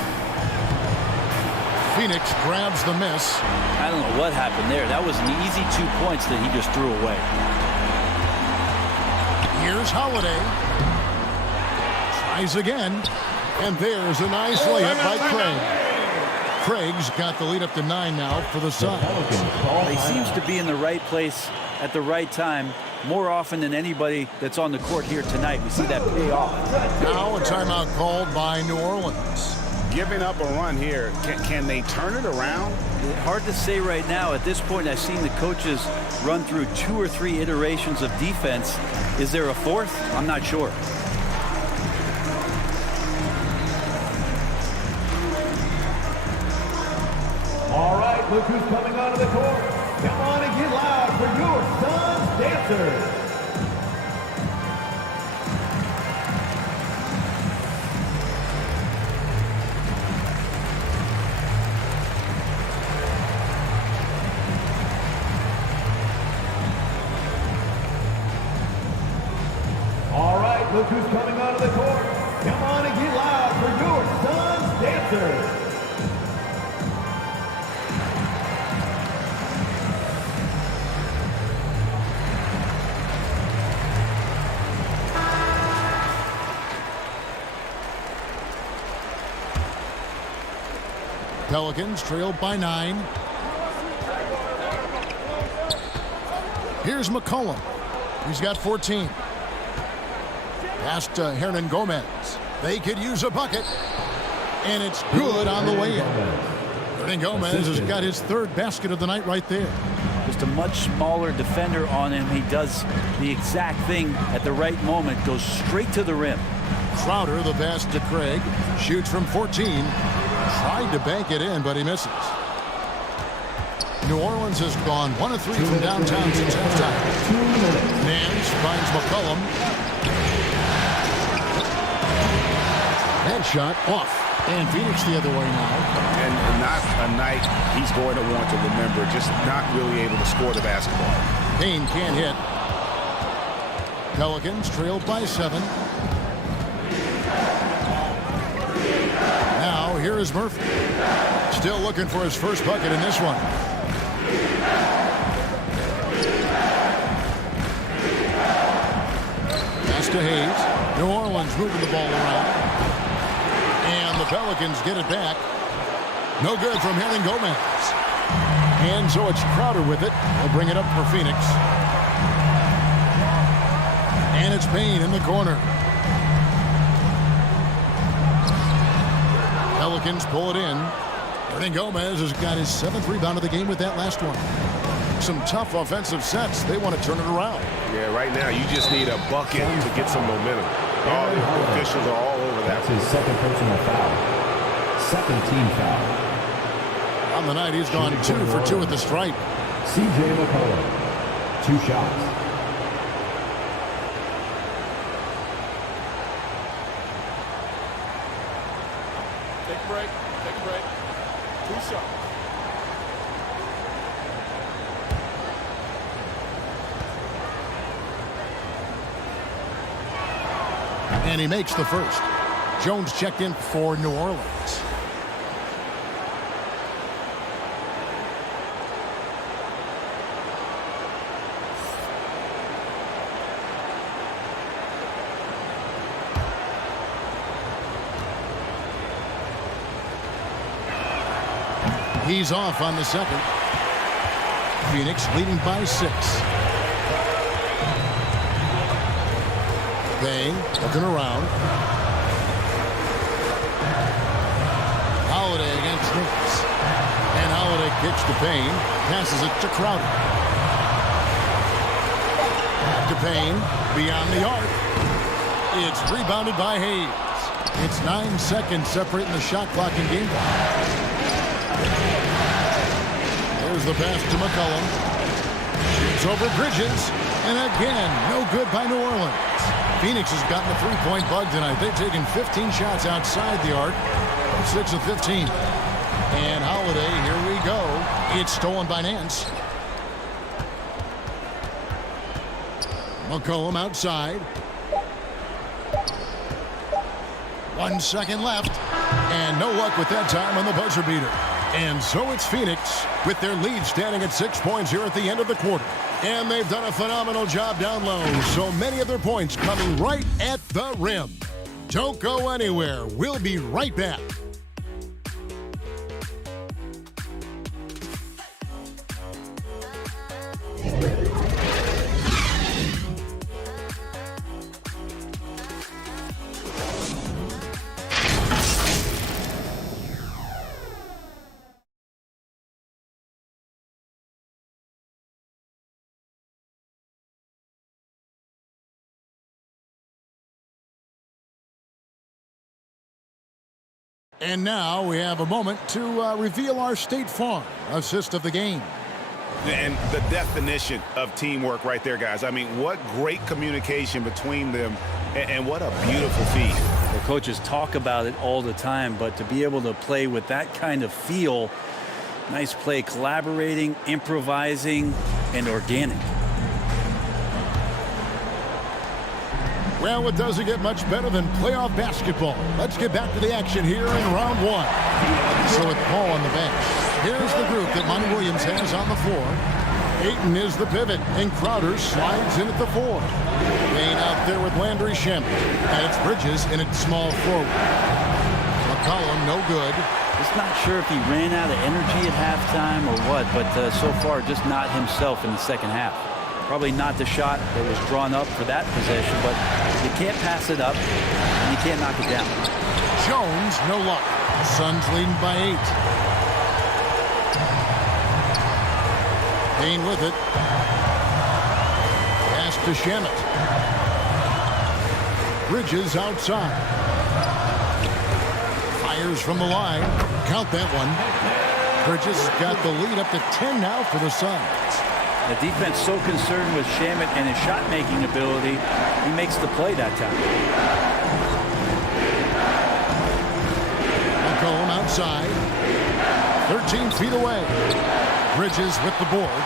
Phoenix grabs the miss. I don't know what happened there. That was an easy 2 points that he just threw away. Here's Holiday. Tries again. And there's a nice layup by Craig. Craig's got the lead up to 9 now for the Suns. He seems to be in the right place at the right time more often than anybody that's on the court here tonight. We see that pay off. Now a timeout called by New Orleans. Giving up a run here. Can they turn it around? Hard to say right now. At this point, I've seen the coaches run through 2 or 3 iterations of defense. Is there a 4th? I'm not sure. All right, look who's coming onto the court. Come on and get loud for your Suns dancers. All right, look who's coming onto the court. Come on and get loud for your Suns dancers. Pelicans trailed by 9. Here's McCollum. He's got 14. Pass to Hernan Gomez. They could use a bucket. And it's good on the way in. Hernan Gomez has got his 3rd basket of the night right there. Just a much smaller defender on him. He does the exact thing at the right moment. Goes straight to the rim. Crowder, the pass to Craig. Shoots from 14. Tried to bank it in, but he misses. New Orleans has gone 1 of 3 from downtown since halftime. Nance finds McCollum. That shot off. And Phoenix the other way now. And not a night he's going to want to remember. Just not really able to score the basketball. Payne can't hit. Pelicans trailed by 7. Now here is Murphy. Still looking for his first bucket in this one. Pass to Hayes. New Orleans moving the ball around. And the Pelicans get it back. No good from Hernan Gomez. And so it's Crowder with it. They'll bring it up for Phoenix. And it's Payne in the corner. Pelicans pull it in. Hernan Gomez has got his 7th rebound of the game with that last one. Some tough offensive sets. They want to turn it around. Yeah, right now you just need a bucket to get some momentum. All the officials are all over that. That's his second personal foul. Second team foul. On the night, he's gone 2 for 2 at the stripe. C.J. McCollum, 2 shots. Take a break. Take a break. 2 shots. And he makes the first. Jones checked in for New Orleans. He's off on the second. Phoenix leading by 6. Payne looking around. Holiday against Nichols. And Holiday kicks to Payne. Passes it to Crowder. To Payne. Beyond the arc. It's rebounded by Hayes. It's 9 seconds separating the shot clock and game clock. There's the pass to McCollum. Shoots over Bridges. And again, no good by New Orleans. Phoenix has gotten the 3-point bug tonight. They've taken 15 shots outside the arc. 6 of 15. And Holiday, here we go. It's stolen by Nance. McCollum outside. 1 second left. And no luck with that time on the buzzer beater. And so it's Phoenix with their lead standing at 6 points here at the end of the quarter. And they've done a phenomenal job down low. So many of their points coming right at the rim. Don't go anywhere. We'll be right back. And now we have a moment to reveal our State Farm assist of the game. And the definition of teamwork right there, guys. I mean, what great communication between them, and what a beautiful feed. The coaches talk about it all the time, but to be able to play with that kind of feel, nice play, collaborating, improvising, and organic. Well, it doesn't get much better than playoff basketball. Let's get back to the action here in round 1. So with Paul on the bench, here's the group that Monty Williams has on the floor. Ayton is the pivot, and Crowder slides in at the 4. Payne out there with Landry Shamet. And it's Bridges in at small forward. McCollum, no good. Just not sure if he ran out of energy at halftime or what, but so far just not himself in the second half. Probably not the shot that was drawn up for that possession, but you can't pass it up, and you can't knock it down. Jones, no luck. Suns leading by 8. Payne with it. Pass to Shamet. Bridges outside. Fires from the line. Count that one. Bridges got the lead up to 10 now for the Suns. The defense so concerned with Shamet and his shot-making ability, he makes the play that time. outside. 13 feet away. Bridges with the board.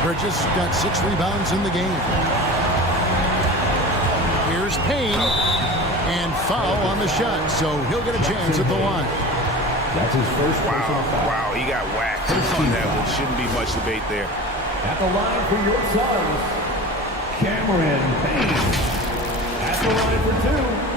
Bridges got 6 rebounds in the game. Here's Payne. And foul on the shot, so he'll get a chance at the line. That's his first personal foul. Wow, he got whacked on that one. Shouldn't be much debate there. At the line for your Suns, Cameron Payne. At the line for 2.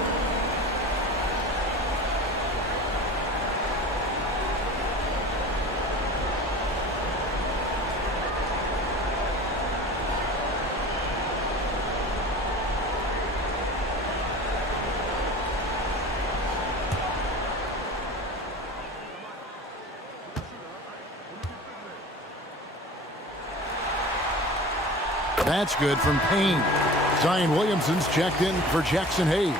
That's good from Payne. Zion Williamson's checked in for Jackson Hayes.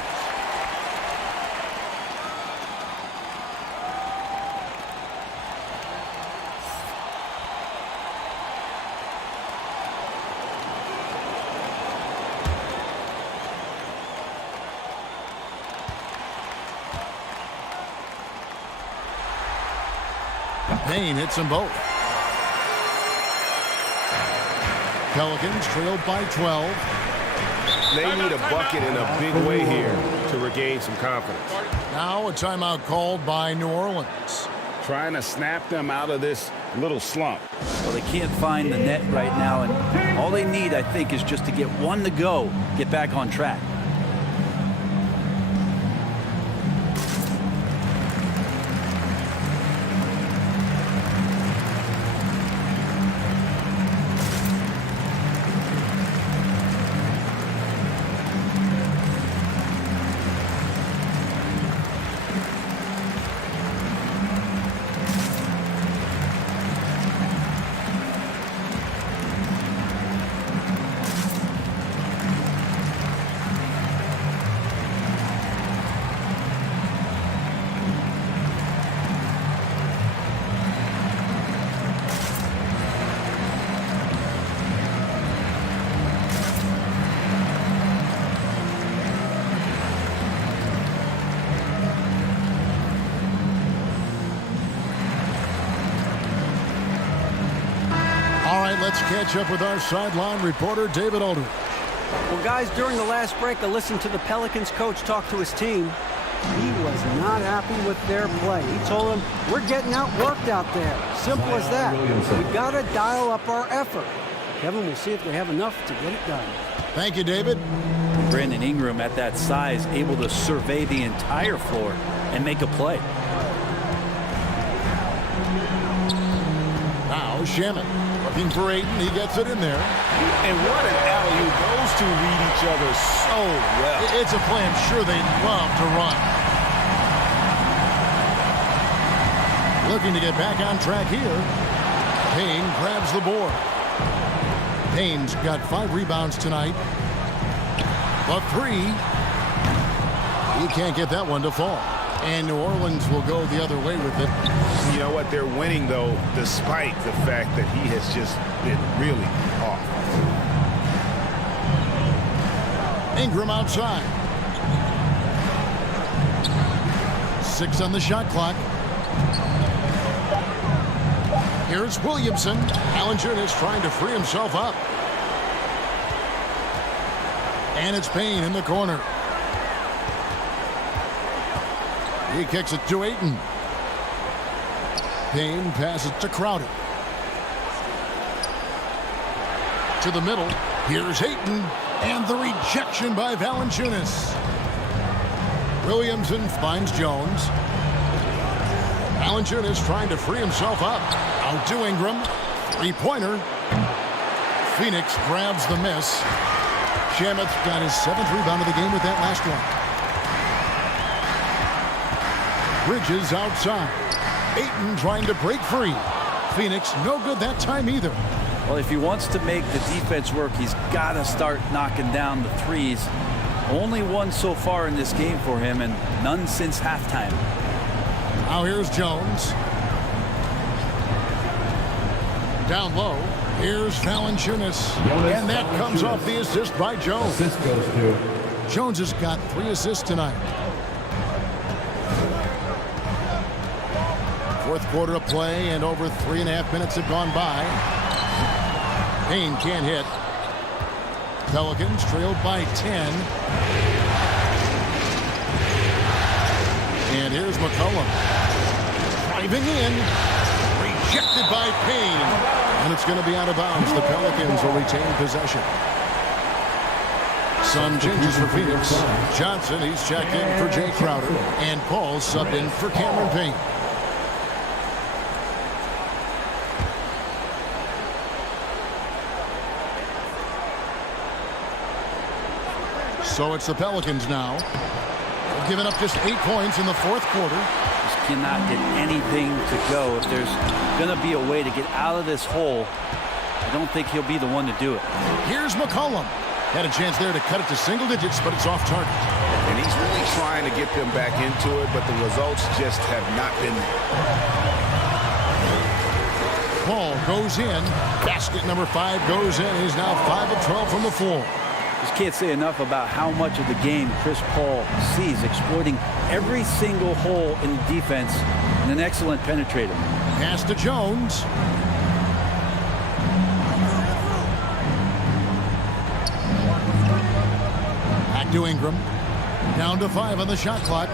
Payne hits them both. Pelicans trailed by 12. They need a bucket in a big way here to regain some confidence. Now a timeout called by New Orleans. Trying to snap them out of this little slump. Well, they can't find the net right now, and all they need, I think, is just to get one to go, get back on track. Let's catch up with our sideline reporter, David Aldridge. Well, guys, during the last break, I listened to the Pelicans coach talk to his team. He was not happy with their play. He told them, we're getting outworked out there. Simple as that. We've got to dial up our effort. Kevin, we'll see if they have enough to get it done. Thank you, David. Brandon Ingram at that size, able to survey the entire floor and make a play. Now Shaman looking for Ayton. He gets it in there. And what an alley-oop. Those two read each other so well. It's a play I'm sure they'd love to run. Looking to get back on track here. Payne grabs the board. Payne's got 5 rebounds tonight. The 3. He can't get that one to fall. And New Orleans will go the other way with it. You know what? They're winning, though, despite the fact that he has just been really off. Ingram outside. 6 on the shot clock. Here's Williamson. Valanciunas trying to free himself up. And it's Payne in the corner. He kicks it to Ayton. Payne passes to Crowder. To the middle. Here's Ayton. And the rejection by Valanciunas. Williamson finds Jones. Valanciunas trying to free himself up. Out to Ingram. 3-pointer. Phoenix grabs the miss. Shamet got his 7th rebound of the game with that last one. Bridges outside. Ayton trying to break free. Phoenix no good that time either. Well, if he wants to make the defense work, he's got to start knocking down the threes. Only one so far in this game for him, and none since halftime. Now here's Jones. Down low. Here's Valanciunas. And that comes off the assist by Jones. Assist goes to Jones has got 3 assists tonight. Fourth quarter of play, and over 3.5 minutes have gone by. Payne can't hit. Pelicans trailed by 10. And here's McCollum. Driving in. Rejected by Payne. And it's going to be out of bounds. The Pelicans will retain possession. Sun changes for Phoenix. Johnson, he's checked in for Jay Crowder. And Paul subbed in for Cameron Payne. So it's the Pelicans now. They've given up just 8 points in the fourth quarter. Just cannot get anything to go. If there's going to be a way to get out of this hole, I don't think he'll be the one to do it. Here's McCollum. Had a chance there to cut it to single digits, but it's off target. And he's really trying to get them back into it, but the results just have not been there. Paul goes in. Basket number 5 goes in. He's now 5 of 12 from the floor. Just can't say enough about how much of the game Chris Paul sees, exploiting every single hole in the defense, and an excellent penetrator. Pass to Jones. Back to Ingram. Down to 5 on the shot clock.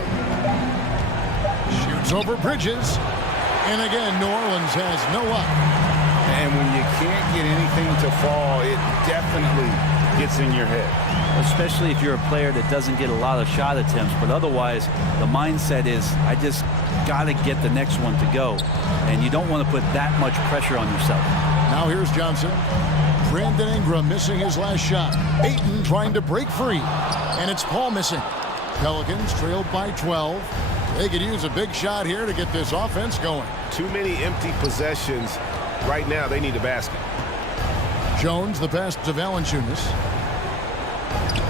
Shoots over Bridges. And again, New Orleans has no up. And when you can't get anything to fall, it definitely gets in your head. Especially if you're a player that doesn't get a lot of shot attempts, but otherwise the mindset is I just got to get the next one to go, and you don't want to put that much pressure on yourself. Now here's Johnson. Brandon Ingram missing his last shot. Ayton trying to break free, and it's Paul missing. Pelicans trailed by 12. They could use a big shot here to get this offense going. Too many empty possessions. Right now they need a basket. Jones, the pass to Valanciunas.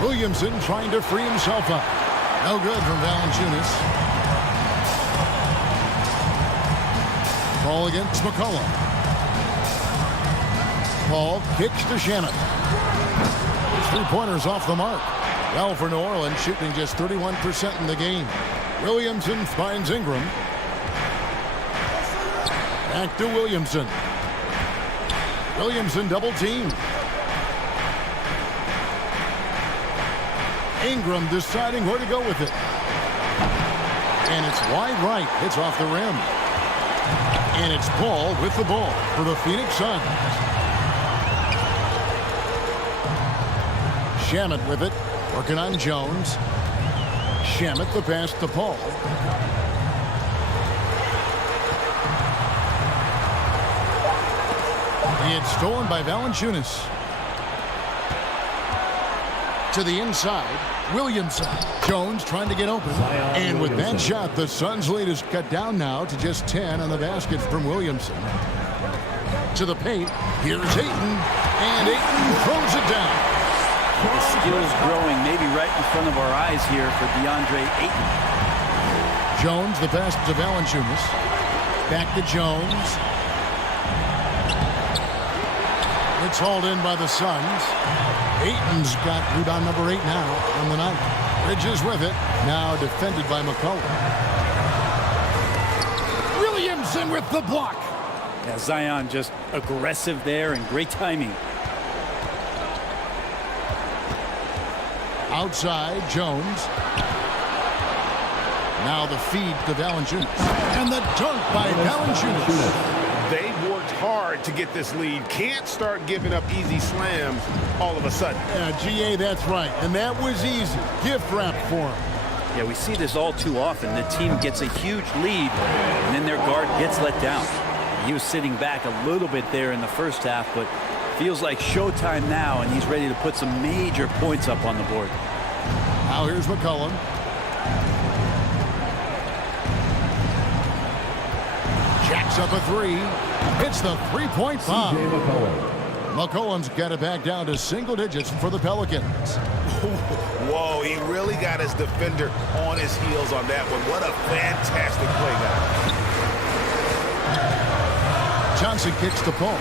Williamson trying to free himself up. No good from Valanciunas. Ball against McCollum. Paul kicks to Shamet. His three-pointers off the mark. Well for New Orleans, shooting just 31% in the game. Williamson finds Ingram. Back to Williamson. Williamson double team. Ingram deciding where to go with it. And it's wide right. It's off the rim. And it's Paul with the ball for the Phoenix Suns. Shamet with it. Working on Jones. Shamet the pass to Paul. It's stolen by Valanciunas. To the inside, Williamson. Jones trying to get open. And with that shot, the Suns' lead is cut down now to just 10 on the basket from Williamson. To the paint, here's Ayton. And Ayton throws it down. The skills growing maybe right in front of our eyes here for DeAndre Ayton. Jones, the pass to Valanciunas. Back to Jones. It's hauled in by the Suns. Ayton's got rebound number 8 now on the night. Bridges with it. Now defended by McCollum. Williamson with the block. Yeah, Zion just aggressive there and great timing. Outside, Jones. Now the feed to Valanciunas. And the dunk by Valanciunas. They've worked hard to get this lead. Can't start giving up easy slams all of a sudden. Yeah, GA, that's right. And that was easy. Gift wrap for him. Yeah, we see this all too often. The team gets a huge lead, and then their guard gets let down. He was sitting back a little bit there in the first half, but feels like showtime now, and he's ready to put some major points up on the board. Now here's McCollum. Jacks up a 3. It's the three-point bomb. McCollum's got it back down to single digits for the Pelicans. Whoa, he really got his defender on his heels on that one. What a fantastic play, guys. Johnson kicks to Paul.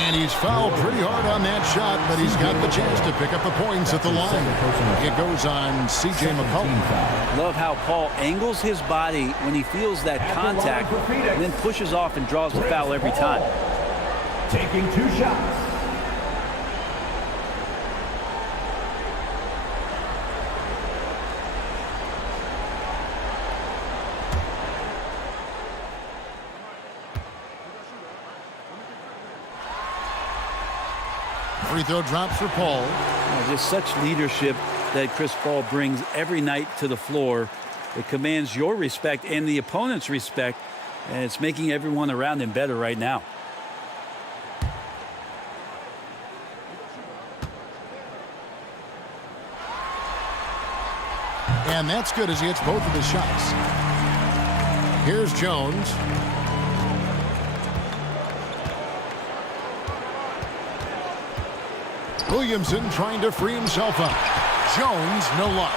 And he's fouled pretty hard on that shot, but he's got the chance to pick up the points at the line. It goes on C.J. McCollum. Love how Paul angles his body when he feels that contact and then pushes off and draws the foul every time. Taking 2 shots. Free throw drops for Paul. Just such leadership that Chris Paul brings every night to the floor. It commands your respect and the opponent's respect, and it's making everyone around him better right now. And that's good as he hits both of his shots. Here's Jones. Williamson trying to free himself up. Jones, no luck.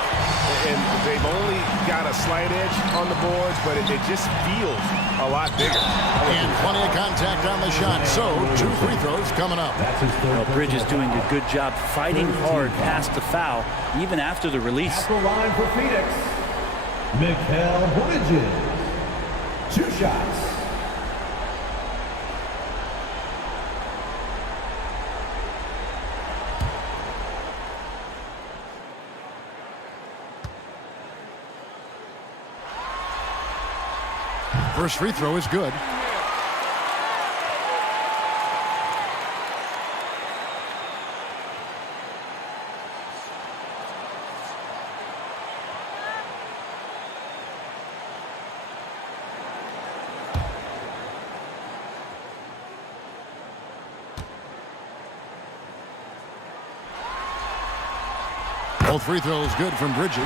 And they've only got a slight edge on the boards, but it just feels a lot bigger. And plenty of contact on the shot, so 2 free throws coming up. Well, Bridges doing a good job fighting hard past the foul, even after the release. At the line for Phoenix, Mikal Bridges. 2 shots. First free throw is good. Both free throws good from Bridges.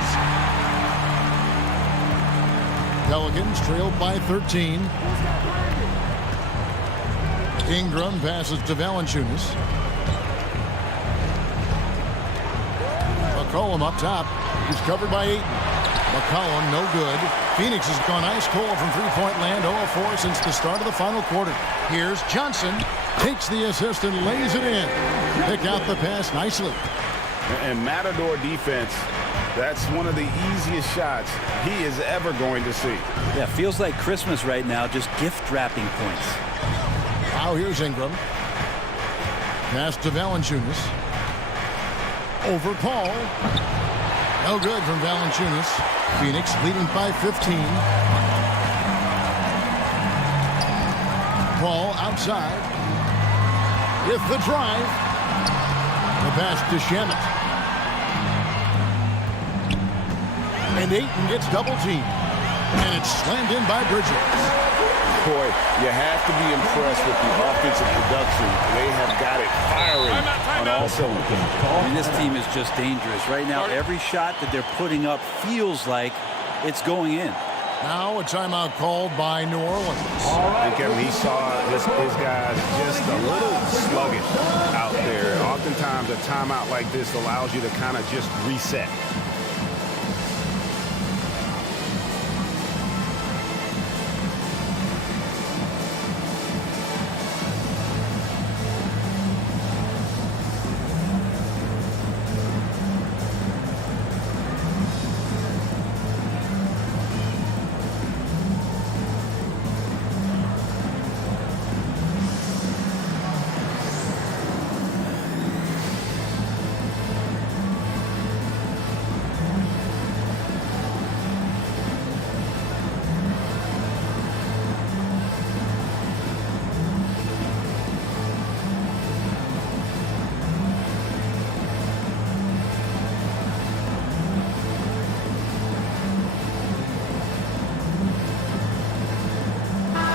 Pelicans trailed by 13. Ingram passes to Valanciunas. McCollum up top. He's covered by Ayton. McCollum no good. Phoenix has gone ice cold from three-point land, 0-4 since the start of the final quarter. Here's Johnson. Takes the assist and lays it in. Pick out the pass nicely. And Matador defense, that's one of the easiest shots he is ever going to see. Yeah, feels like Christmas right now, just gift wrapping points. Now here's Ingram. Pass to Valanciunas. Over Paul. No good from Valanciunas. Phoenix leading by 15. Paul outside. With the drive. The pass to Shamet. And Ayton gets double teamed. And it's slammed in by Bridges. Boy, you have to be impressed with the offensive production. They have got it firing on all cylinders. I mean, this team is just dangerous. Right now, every shot that they're putting up feels like it's going in. Now a timeout called by New Orleans. I think Kevin, he saw his guys just a little sluggish out there. Oftentimes, a timeout like this allows you to kind of just reset.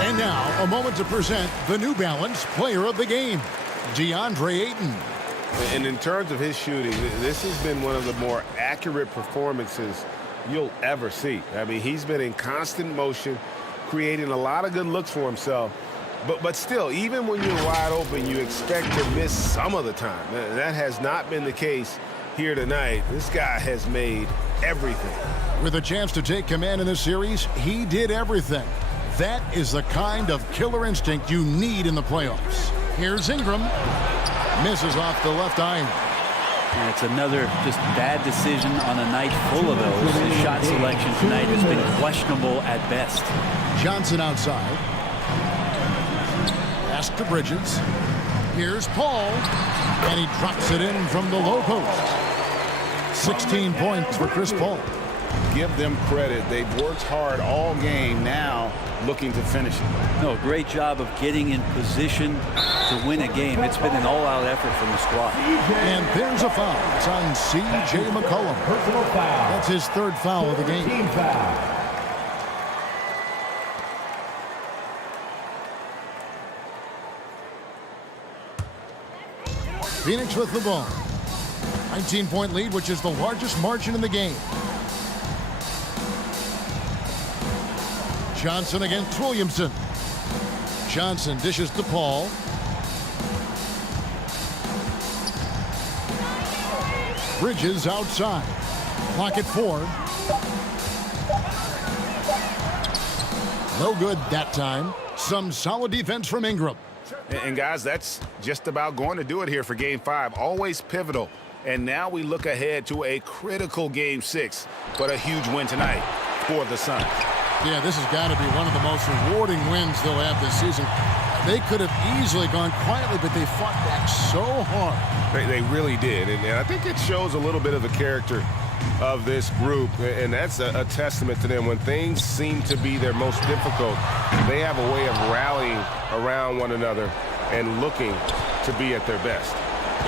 And now, a moment to present the New Balance Player of the Game, DeAndre Ayton. And in terms of his shooting, this has been one of the more accurate performances you'll ever see. I mean, he's been in constant motion, creating a lot of good looks for himself. But still, even when you're wide open, you expect to miss some of the time. That has not been the case here tonight. This guy has made everything. With a chance to take command in this series, he did everything. That is the kind of killer instinct you need in the playoffs. Here's Ingram. Misses off the left iron. And it's another just bad decision on a night full of those. His shot selection tonight has been questionable at best. Johnson outside. Pass to Bridges. Here's Paul. And he drops it in from the low post. 16 points for Chris Paul. Give them credit. They've worked hard all game, now looking to finish it. No, great job of getting in position to win a game. It's been an all-out effort from the squad. And there's a foul. It's on C.J. McCollum. Personal foul. That's his third foul of the game. Team foul. Phoenix with the ball. 19-point lead, which is the largest margin in the game. Johnson against Williamson. Johnson dishes to Paul. Bridges outside. Clock at 4. No good that time. Some solid defense from Ingram. And guys, that's just about going to do it here for Game 5. Always pivotal. And now we look ahead to a critical Game 6, but a huge win tonight for the Suns. Yeah, this has got to be one of the most rewarding wins they'll have this season. They could have easily gone quietly, but they fought back so hard. They really did, and I think it shows a little bit of the character of this group, and that's a testament to them. When things seem to be their most difficult, they have a way of rallying around one another and looking to be at their best.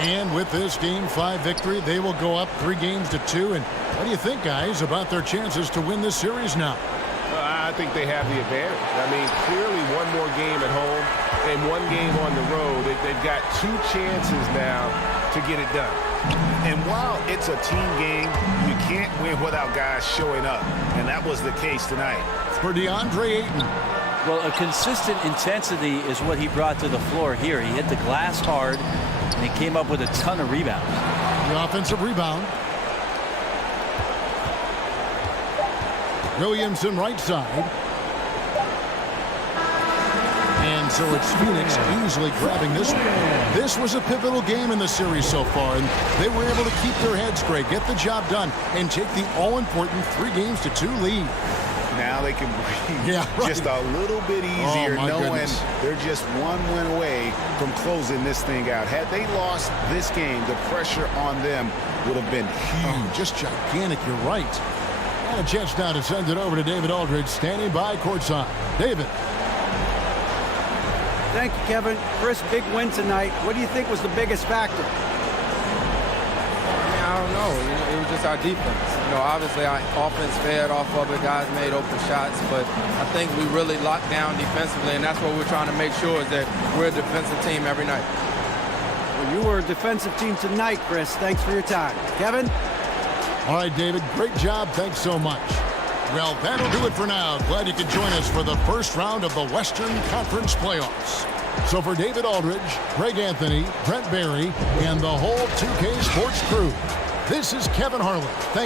And with this Game 5 victory, they will go up 3-2. And what do you think, guys, about their chances to win this series now? I think they have the advantage. I mean, clearly one more game at home and one game on the road. They've got 2 chances now to get it done. And while it's a team game, you can't win without guys showing up. And that was the case tonight. For DeAndre Ayton. Well, a consistent intensity is what he brought to the floor here. He hit the glass hard, and he came up with a ton of rebounds. The offensive rebound. Williamson right side. And so it's Phoenix easily grabbing this one. This was a pivotal game in the series so far, and they were able to keep their heads straight, get the job done, and take the all-important 3-2 lead. Now they can breathe just a little bit easier, knowing they're just one win away from closing this thing out. Had they lost this game, the pressure on them would have been huge. Just gigantic, you're right. And a chance now to send it over to David Aldridge, standing by courtside. David. Thank you, Kevin. Chris, big win tonight. What do you think was the biggest factor? I don't know. It was just our defense. Obviously our offense fed off of it. Guys made open shots, but I think we really locked down defensively, and that's what we're trying to make sure is that we're a defensive team every night. Well, you were a defensive team tonight, Chris. Thanks for your time. Kevin? All right, David, great job. Thanks so much. Well, that'll do it for now. Glad you could join us for the first round of the Western Conference playoffs. So for David Aldridge, Greg Anthony, Brent Barry, and the whole 2K Sports crew, this is Kevin Harlan.